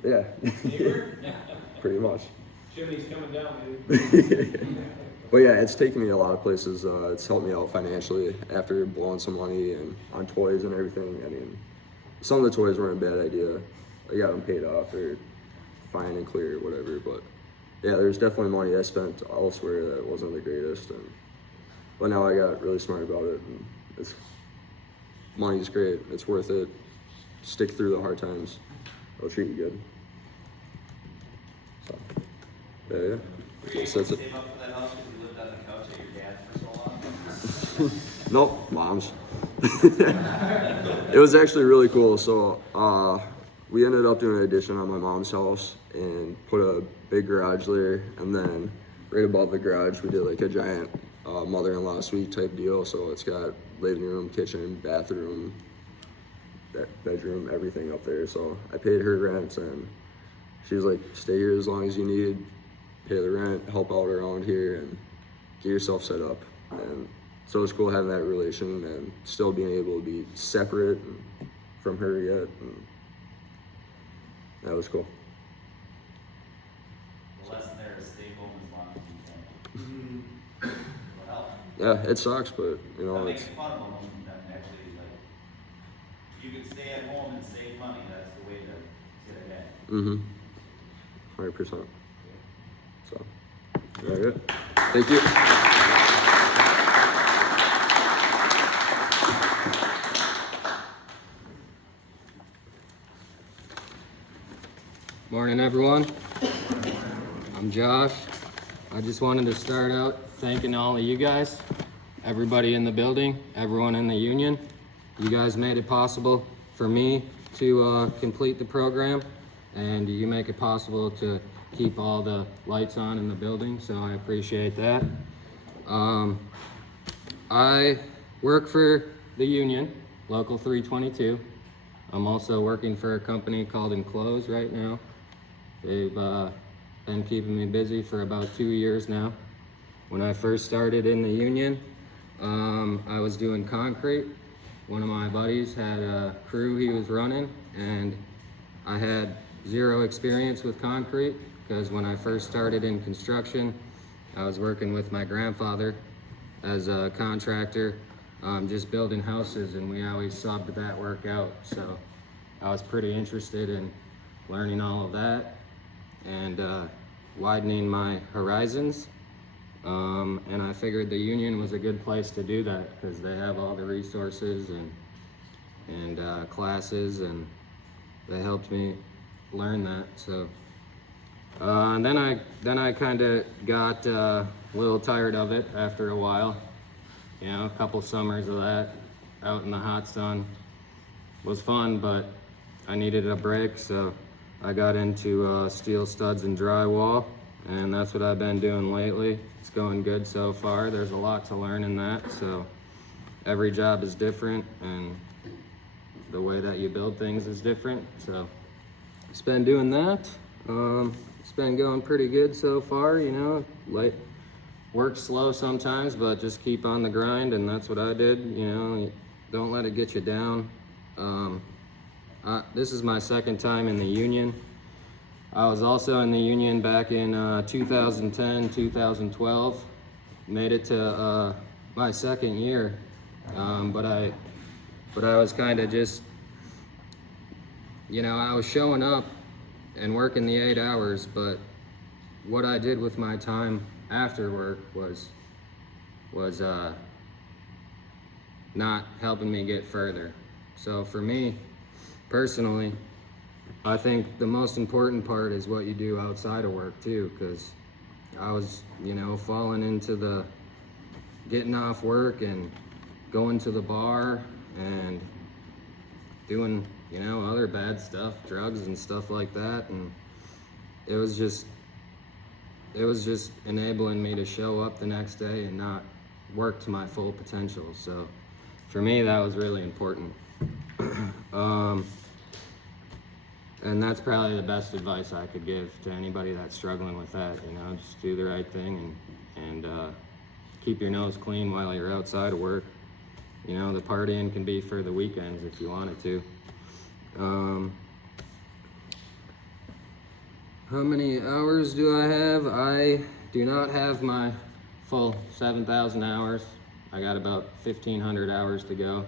Yeah, pretty much. Chimney's coming down, dude. But yeah, it's taken me a lot of places. It's helped me out financially after blowing some money and on toys and everything. I mean, some of the toys weren't a bad idea. I got them paid off or fine and clear or whatever. But yeah, there's definitely money I spent elsewhere that wasn't the greatest. But now I got really smart about it. And money's great. It's worth it. Stick through the hard times. It'll treat you good. So, yeah. Were you able That's to it. save up for that house because you lived on the couch at your dad's for so long? Nope, mom's. It was actually really cool. So we ended up doing an addition on my mom's house and put a big garage there, and then right above the garage we did like a giant mother-in-law suite type deal. So it's got living room, kitchen, bathroom, bedroom, everything up there. So I paid her rent, and she was like, stay here as long as you need, pay the rent, help out around here, and get yourself set up. And so it's cool having that relation and still being able to be separate from her yet. And that was cool. The lesson there is stay home as long as you can. Well, Yeah, it sucks, but you know, that it's makes fun of them actually. Like, if you could stay at home and save money, that's the way to get ahead. 100%. So, very good. Thank you. Morning, everyone. I'm Josh. I just wanted to start out thanking all of you guys, everybody in the building, everyone in the union. You guys made it possible for me to complete the program, and you make it possible to keep all the lights on in the building, so I appreciate that. I work for the union, Local 322. I'm also working for a company called Enclose right now. They've been keeping me busy for about 2 years now. When I first started in the union, I was doing concrete, one of my buddies had a crew he was running, and I had zero experience with concrete because when I first started in construction, I was working with my grandfather as a contractor, just building houses, and we always subbed that work out. So I was pretty interested in learning all of that and widening my horizons. And I figured the union was a good place to do that because they have all the resources and classes, and they helped me learn that. So and then I kind of got a little tired of it after a while. You know, a couple summers of that out in the hot sun was fun, but I needed a break, so I got into steel studs and drywall, and that's what I've been doing lately. It's going good so far. There's a lot to learn in that, so every job is different, and the way that you build things is different. So it's been doing that. It's been going pretty good so far, you know. Work slow sometimes, but just keep on the grind, and that's what I did. You know, don't let it get you down. This is my second time in the union. I was also in the union back in 2010, 2012. Made it to my second year, but I was kind of just, you know, I was showing up and working the 8 hours, but what I did with my time after work was not helping me get further. So for me personally, I think the most important part is what you do outside of work too, because I was, you know, falling into the getting off work and going to the bar and doing, you know, other bad stuff, drugs and stuff like that, and it was just enabling me to show up the next day and not work to my full potential. So for me, that was really important. And that's probably the best advice I could give to anybody that's struggling with that. You know, just do the right thing and keep your nose clean while you're outside of work. You know, the partying can be for the weekends if you want it to. How many hours do I have? I do not have my full 7,000 hours. I got about 1,500 hours to go.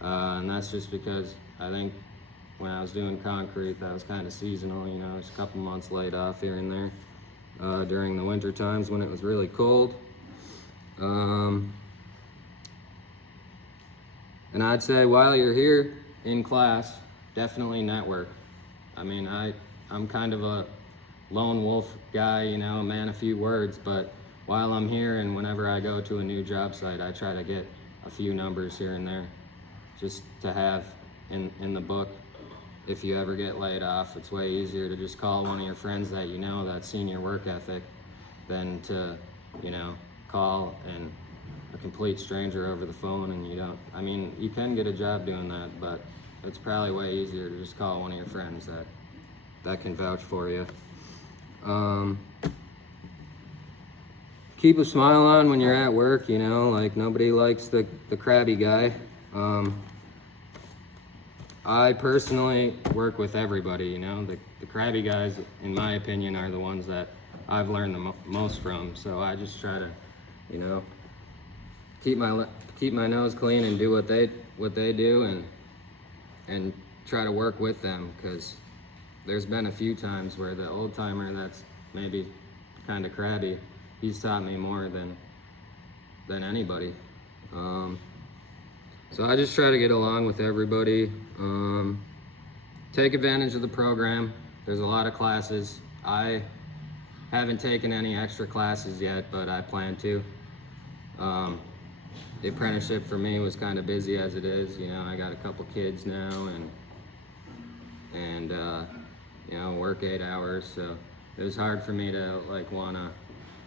And that's just because I think when I was doing concrete, that was kind of seasonal, you know, just a couple months laid off here and there during the winter times when it was really cold. And I'd say while you're here in class, definitely network. I mean, I'm kind of a lone wolf guy, you know, a man of few words, but while I'm here and whenever I go to a new job site, I try to get a few numbers here and there just to have in the book. If you ever get laid off, it's way easier to just call one of your friends that you know that's seen your work ethic than to, you know, call and a complete stranger over the phone and you don't, I mean, you can get a job doing that, but it's probably way easier to just call one of your friends that can vouch for you. Keep a smile on when you're at work, you know, like nobody likes the crabby guy. I personally work with everybody, you know. The crabby guys, in my opinion, are the ones that I've learned the most from. So I just try to, you know, keep my nose clean and do what they do and try to work with them, because there's been a few times where the old timer that's maybe kind of crabby, he's taught me more than anybody. So I just try to get along with everybody. Take advantage of the program. There's a lot of classes. I haven't taken any extra classes yet, but I plan to. The apprenticeship for me was kind of busy as it is. You know, I got a couple kids now and you know, work 8 hours. So it was hard for me to like want to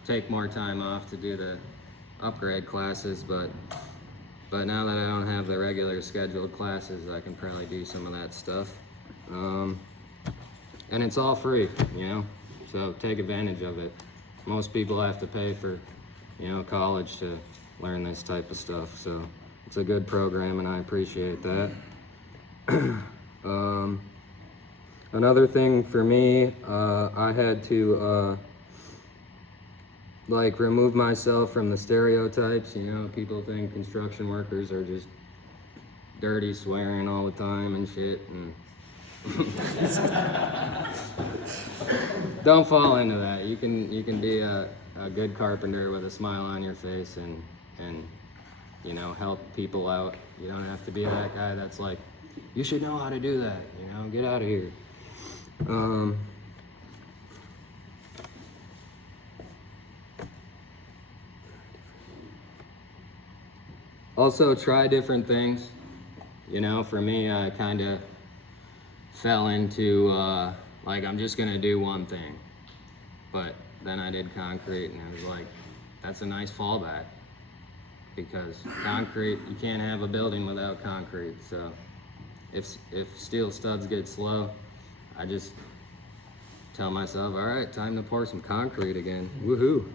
take more time off to do the upgrade classes, but now that I don't have the regular scheduled classes, I can probably do some of that stuff. And it's all free, you know, so take advantage of it. Most people have to pay for, you know, college to learn this type of stuff, so it's a good program, and I appreciate that. Another thing for me, I had to like remove myself from the stereotypes. You know, people think construction workers are just dirty, swearing all the time and shit, and don't fall into that. You can be a good carpenter with a smile on your face and you know, help people out. You don't have to be that guy that's like, you should know how to do that, you know, get out of here. Also try different things. You know, for me, I kind of fell into like, I'm just gonna do one thing. But then I did concrete, and I was like, that's a nice fallback, because concrete, you can't have a building without concrete. So if steel studs get slow, I just tell myself, all right, time to pour some concrete again. Woohoo.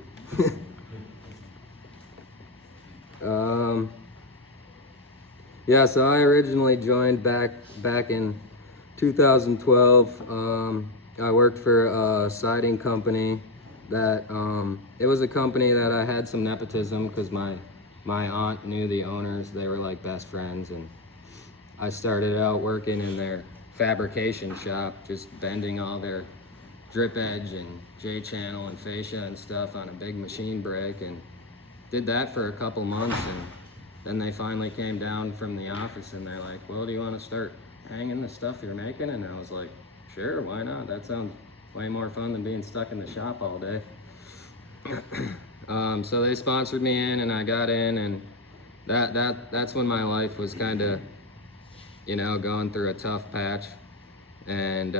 Yeah, so I originally joined back in 2012. I worked for a siding company that, it was a company that I had some nepotism, because my aunt knew the owners. They were like best friends, and I started out working in their fabrication shop, just bending all their drip edge and J-channel and fascia and stuff on a big machine break, and did that for a couple months. And then they finally came down from the office, and they're like, well, do you want to start hanging the stuff you're making? And I was like, sure, why not? That sounds way more fun than being stuck in the shop all day. So they sponsored me in, and I got in, and that's when my life was kind of, you know, going through a tough patch. And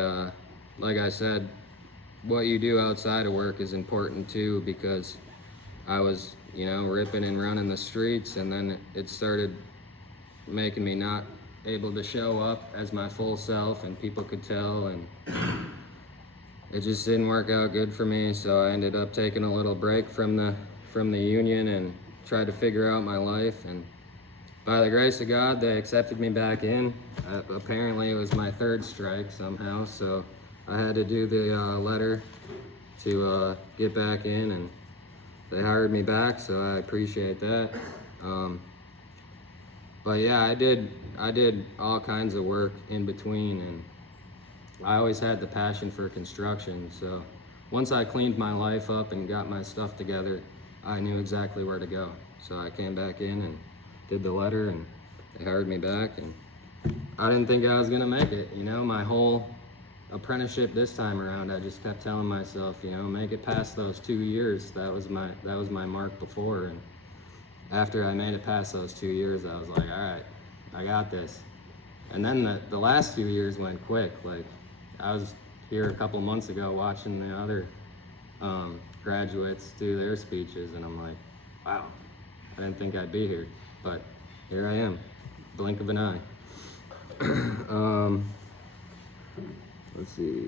like I said, what you do outside of work is important too, because I was, you know, ripping and running the streets, and then it started making me not able to show up as my full self, and people could tell, and it just didn't work out good for me. So I ended up taking a little break from the union and tried to figure out my life, and by the grace of God, they accepted me back in. Apparently it was my third strike somehow, so I had to do the letter to get back in, and they hired me back, so I appreciate that. But yeah, I did all kinds of work in between, and I always had the passion for construction. So once I cleaned my life up and got my stuff together, I knew exactly where to go. So I came back in and did the letter, and they hired me back, and I didn't think I was gonna make it. You know, my whole apprenticeship this time around, I just kept telling myself, you know, make it past those 2 years. That was my mark before, and after I made it past those 2 years, I was like, all right, I got this. And then the last few years went quick. Like, I was here a couple months ago watching the other graduates do their speeches, and I'm like, wow, I didn't think I'd be here, but here I am, blink of an eye. Let's see,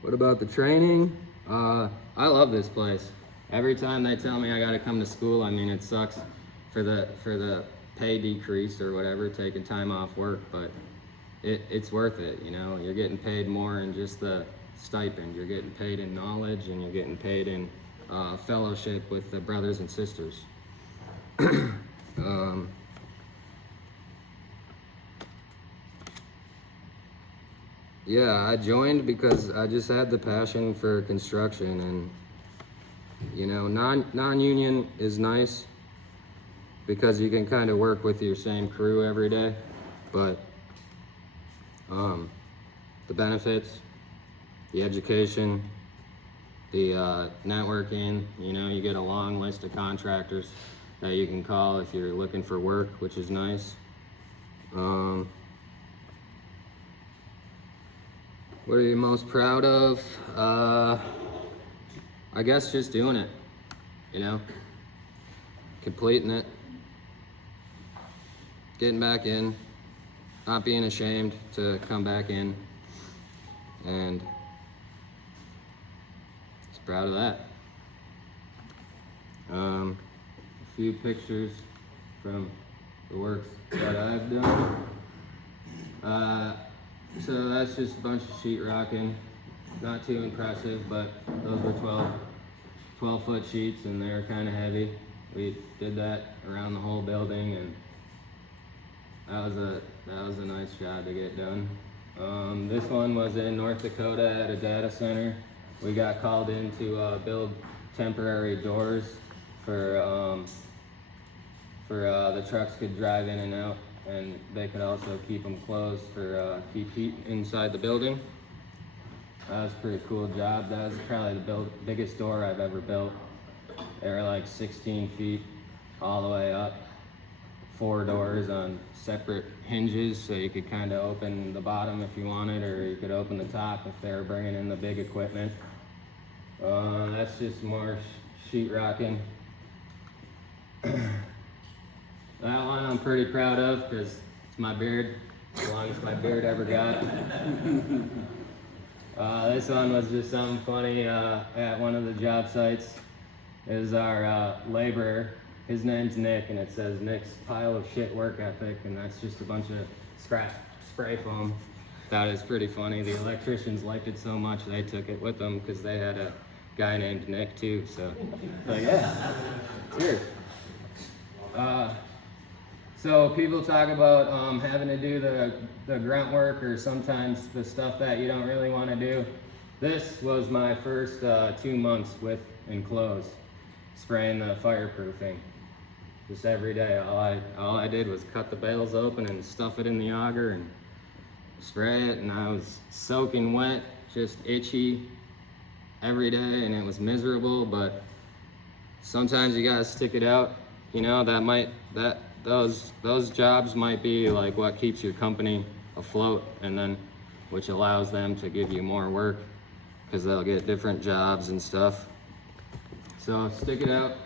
what about the training? I love this place. Every time they tell me I gotta come to school, I mean, it sucks for the pay decrease or whatever, taking time off work, but it's worth it, you know? You're getting paid more in just the stipend. You're getting paid in knowledge, and you're getting paid in fellowship with the brothers and sisters. Yeah, I joined because I just had the passion for construction, and you know, non-union is nice because you can kind of work with your same crew every day, but the benefits, the education, the networking, you know, you get a long list of contractors that you can call if you're looking for work, which is nice. What are you most proud of? I guess just doing it, you know, completing it, getting back in, not being ashamed to come back in, and just proud of that. A few pictures from the works that I've done. So that's just a bunch of sheetrocking. Not too impressive, but those were 12-foot sheets and they were kind of heavy. We did that around the whole building, and that was a nice job to get done. This one was in North Dakota at a data center. We got called in to build temporary doors for the trucks could drive in and out, and they could also keep them closed for keep heat inside the building. That was a pretty cool job. That was probably the biggest door I've ever built. They were like 16 feet all the way up. 4 doors on separate hinges, so you could kind of open the bottom if you wanted, or you could open the top if they were bringing in the big equipment. That's just more sheetrocking. That one I'm pretty proud of because it's my beard, as long as my beard ever got. This one was just something funny at one of the job sites. It was our laborer. His name's Nick, and it says Nick's pile of shit work ethic, and that's just a bunch of spray foam. Thought it was pretty funny. The electricians liked it so much they took it with them because they had a guy named Nick too. So, yeah, cheers. So people talk about having to do the grunt work or sometimes the stuff that you don't really want to do. This was my first 2 months with enclosed, spraying the fireproofing. Just every day, all I did was cut the bales open and stuff it in the auger and spray it, and I was soaking wet, just itchy every day, and it was miserable. But sometimes you gotta stick it out. You know, those jobs might be like what keeps your company afloat, and then which allows them to give you more work because they'll get different jobs and stuff. So stick it out,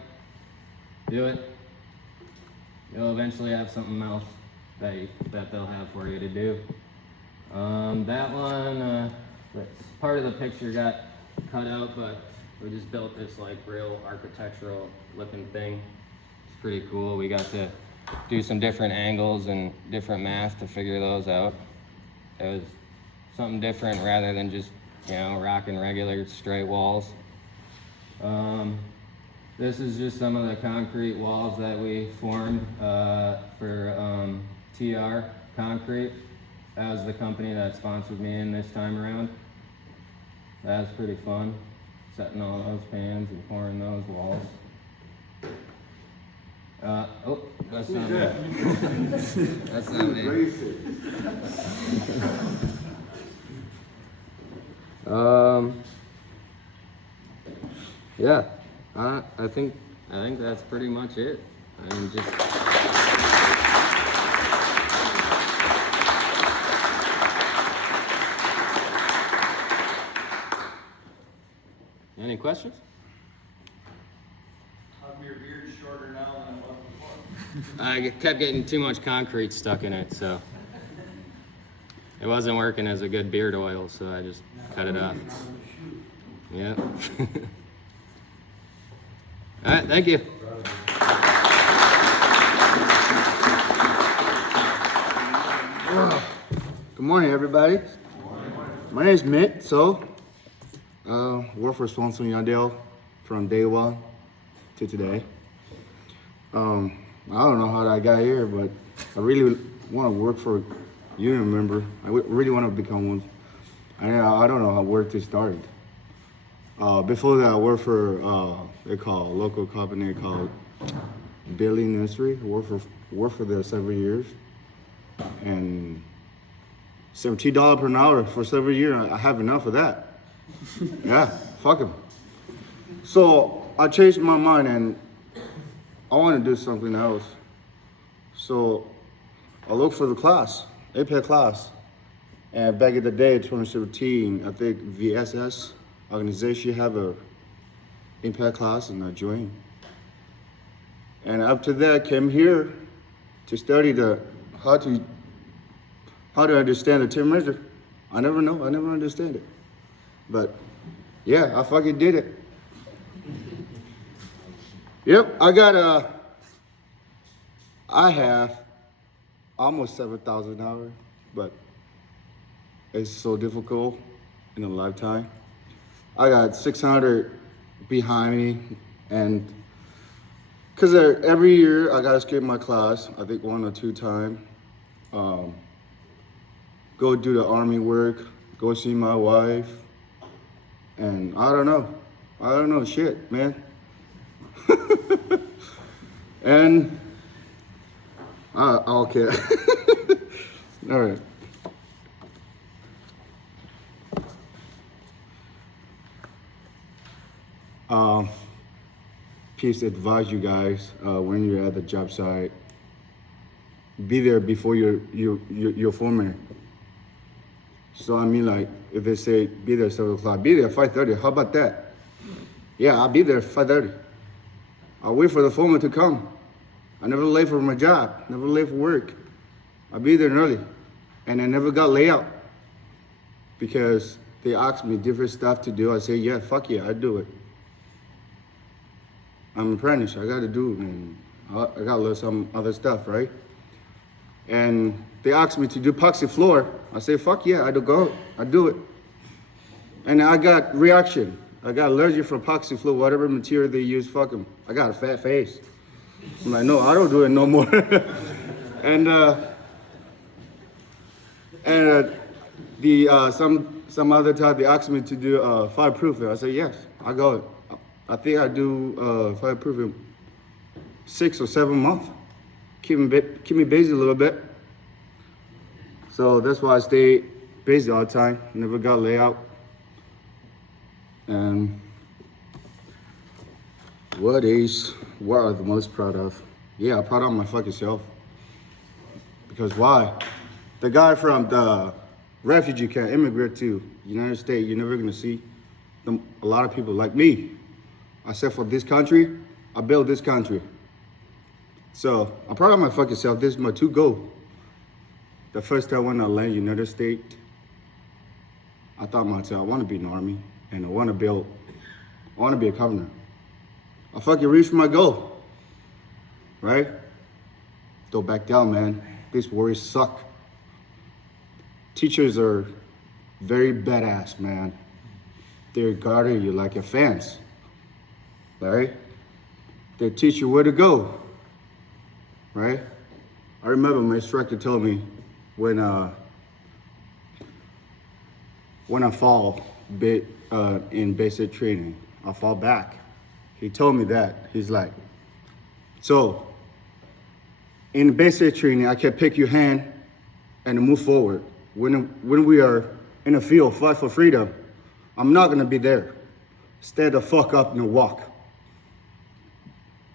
do it. You'll eventually have something else that they'll have for you to do. That one, part of the picture got cut out, but we just built this like real architectural looking thing. It's pretty cool. We got to do some different angles and different math to figure those out. It was something different rather than just, rocking regular straight walls. This is just some of the concrete walls that we formed for TR Concrete. That was the company that sponsored me in this time around. That was pretty fun, setting all those pans and pouring those walls. That's not me. That's not me. Yeah, I think that's pretty much it. Any questions? Your beard's shorter now than it was before. I kept getting too much concrete stuck in it, so it wasn't working as a good beard oil, so I just cut it off. Yeah. All right, thank you. Good morning, everybody. My name is Mitt. Work for Swanson Yandale from day one to today. I don't know how I got here, but I really want to work for a union member. I really want to become one. I don't know where to start. Before that, I worked for they call a local company called Building Industry. I worked for there several years, and $17 per hour for several years. I have enough of that. Yeah, fuck him. So I changed my mind and I want to do something else. So I looked for the class, APEC class. And back in the day, 2017, I think VSS organization have a impact class, and I joined. And after that, I came here to study how to understand the tape measure. I never understand it. But yeah, I fucking did it. Yep, I have almost 7,000 hours, but it's so difficult in a lifetime. I got 600 behind me, and because every year I gotta skip my class, I think 1 or 2 times. Go do the army work, go see my wife, and I don't know shit, man. And okay. All right. Please advise you guys when you're at the job site, be there before your foreman. So I mean, like, if they say be there 7 o'clock, be there 5:30. How about that? Yeah, I'll be there 5:30. I'll wait for the foreman to come. I never late for my job, never late for work. I'll be there early, and I never got laid out because they asked me different stuff to do. I say, yeah, fuck yeah, I do it. I'm an apprentice. I got to do it, and I got to learn some other stuff, right? And they asked me to do epoxy floor. I say, fuck yeah, I do it. And I got reaction. I got allergic for epoxy floor, whatever material they use, fuck them. I got a fat face. I'm like, no, I don't do it no more. and some other time they asked me to do fireproofing. I said, yes, I go. I think I do fireproofing 6 or 7 months. Keep me busy a little bit. So that's why I stay busy all the time. Never got laid out. And what are the most proud of? Yeah, I'm proud of my fucking self. Because why? The guy from the refugee camp immigrant to United States, you're never gonna see a lot of people like me. I said for this country, I built this country. So I'm proud of my fucking self. This is my 2 goals. The first time when I landed in United States, I thought myself, I want to be in the army and I want to be a governor. I fucking reached my goal, right? Don't back down, man. These worries suck. Teachers are very badass, man. They're guarding you like your fans, right? They teach you where to go, right? I remember my instructor told me when I fall in basic training, I fall back. He told me that. He's like, so in basic training, I can pick your hand and move forward. When we are in a field, fight for freedom, I'm not gonna be there. Stand the fuck up and walk.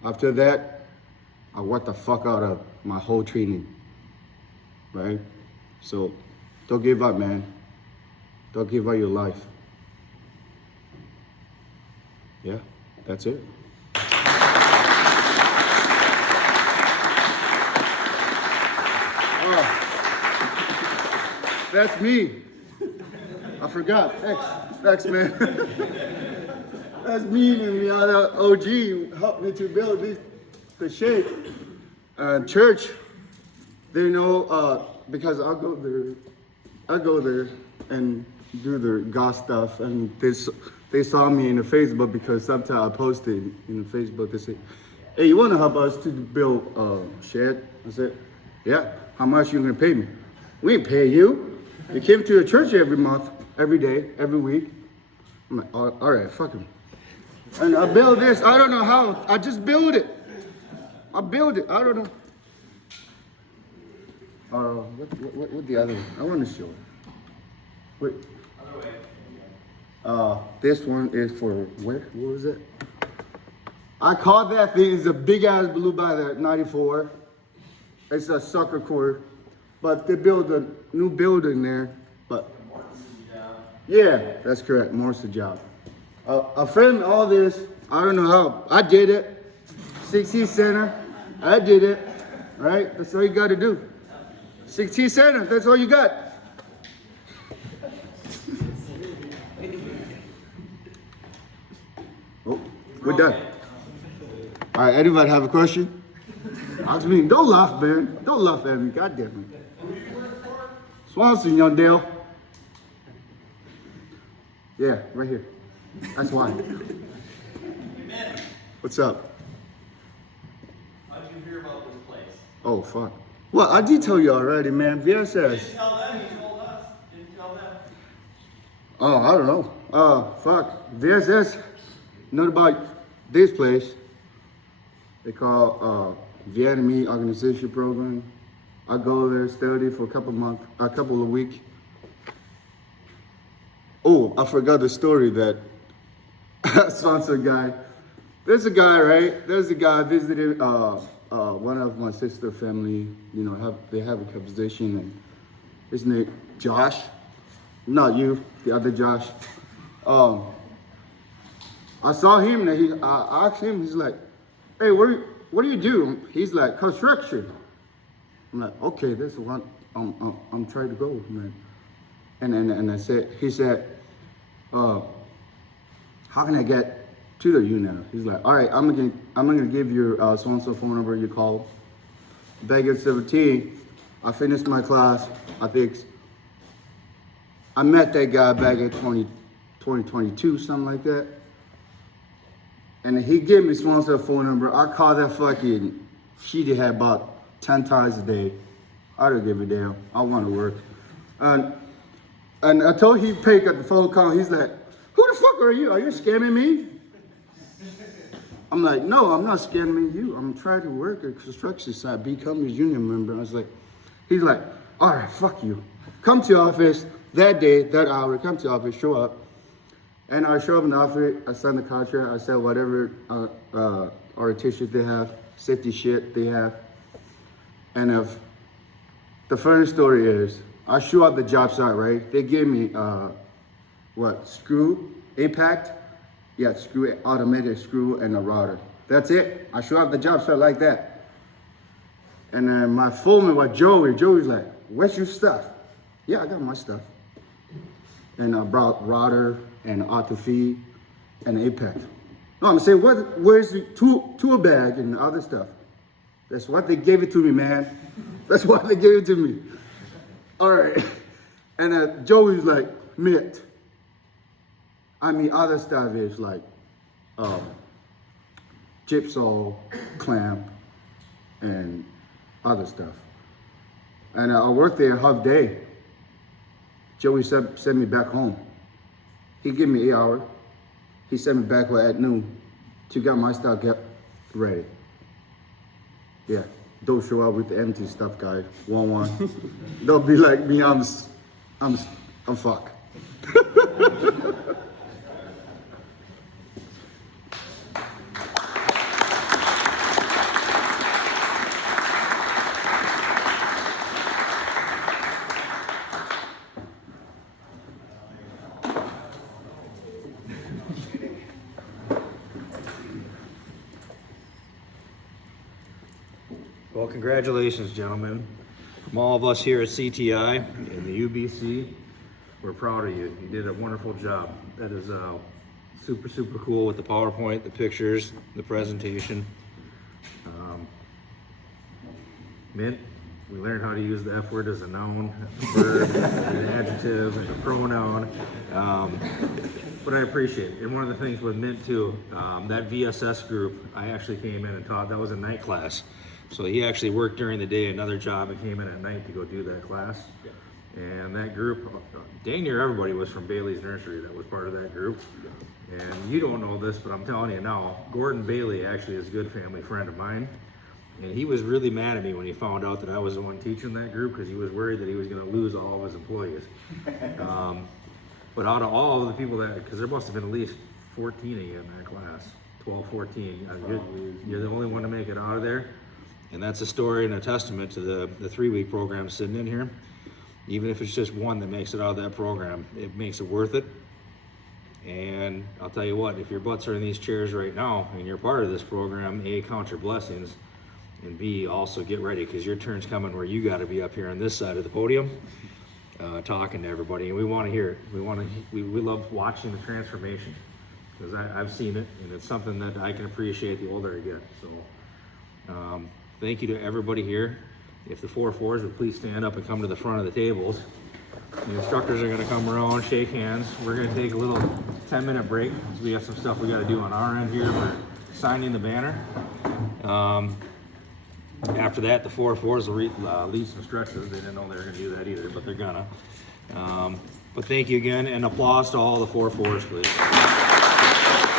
After that, I worked the fuck out of my whole training, right? So don't give up, man. Don't give up your life. Yeah, that's it. That's me. I forgot. Thanks, man. That's me and the other OG who helped me to build the shape. Church, they know because I go there and do their God stuff, and they saw me in the Facebook because sometimes I posted in the Facebook. They say, "Hey, you want to help us to build a shed?" I said, "Yeah. How much you gonna pay me?" "We ain't pay you. You came to the church every month, every day, every week." I'm like, all right, fuck him. And I build this. I don't know how. I just build it. I build it. I don't know. What the other one? I want to show it. Wait. This one is for where? What was it? I caught that thing. It's a big ass blue by the 94. It's a soccer court, but they built a new building there. But yeah, that's correct. Morris job. A friend, all this. I don't know how. I did it. 60 center. I did it. Right? That's all you got to do. 60 center. That's all you got. Oh, we're done. All right. Anybody have a question? I mean, don't laugh, man. Don't laugh at me. God damn it. Who do you work for? Swanson, young Dale. Yeah, right here. That's why. Man, What's up? how'd you hear about this place? Oh, fuck. Well, I did tell you already, man. VSS. Didn't tell them, you told us. Didn't tell them. Oh, I don't know. Fuck. VSS. Know about this place. They call Vietnamese Organization Program. I go there, study for a couple of weeks. Oh, I forgot the story that sponsor guy. There's a guy, right? There's a guy visited one of my sister family. You know, they have a position, and his name Josh. Not you, the other Josh. I saw him, and I asked him. He's like, "Hey, what do you do?" He's like, "Construction." I'm like, "Okay, that's what I'm trying to go, man." And he said, "How can I get to the union?" He's like, "All right, I'm gonna give your so-and-so phone number. You call." Back at 17, I finished my class. I met that guy back at 2022, something like that. And he gave me so-and-so phone number. I called that fucking shit he had about 10 times a day. I don't give a damn. I want to work. And I told him he'd pick up the phone call. He's like, "Who the fuck are you? Are you scamming me?" I'm like, "No, I'm not scamming you. I'm trying to work at construction site, become a union member." He's like, "All right, fuck you. Come to office that day, that hour, come to office, show up." And I show up in the office, I sign the contract, I sell whatever orientations they have, safety shit they have. And the funny story is, I show up the job site, right? They give me, screw, impact, screw, automated screw, and a router. That's it. I show up the job site like that. And then my foreman was Joey. Joey's like, "Where's your stuff?" "Yeah, I got my stuff." And I brought router and auto feed and impact. No, I'm saying, where's the tool bag and other stuff? That's what they gave it to me, man. That's why they gave it to me. All right. And Joey's like, "Mint." I mean, other stuff is like gypsum, clamp, and other stuff. And I worked there half day. Joey sent me back home. He gave me 8 hours. He sent me back at noon to get my stuff ready. Yeah, don't show up with the empty stuff, guys. 1-1. Don't be like me. I'm fuck. Well, congratulations, gentlemen. From all of us here at CTI and the UBC, we're proud of you. You did a wonderful job. That is super, super cool with the PowerPoint, the pictures, the presentation. Mint, we learned how to use the F word as a noun, a verb, an adjective, and a pronoun. But I appreciate it. And one of the things with Mint too, that VSS group, I actually came in and taught. That was a night class. So he actually worked during the day, another job, and came in at night to go do that class. And that group, dang near everybody was from Bailey's Nursery that was part of that group. And you don't know this, but I'm telling you now, Gordon Bailey actually is a good family friend of mine. And he was really mad at me when he found out that I was the one teaching that group, because he was worried that he was going to lose all of his employees. But out of all of the people that, because there must have been at least 14 of you in that class, 12, 14. You're the only one to make it out of there. And that's a story and a testament to the 3-week program sitting in here. Even if it's just one that makes it out of that program, it makes it worth it. And I'll tell you what, if your butts are in these chairs right now and you're part of this program, A, count your blessings, and B, also get ready, because your turn's coming where you got to be up here on this side of the podium talking to everybody. And we want to hear it. We love watching the transformation, because I've seen it, and it's something that I can appreciate the older I get. So Thank you to everybody here. If the 4-4s would please stand up and come to the front of the tables. The instructors are gonna come around, shake hands. We're gonna take a little 10-minute break, because we have some stuff we gotta do on our end here for signing the banner. After that, the 4-4s will lead some stretches. They didn't know they were gonna do that either, but they're gonna. But thank you again, and applause to all the 4-4s, please.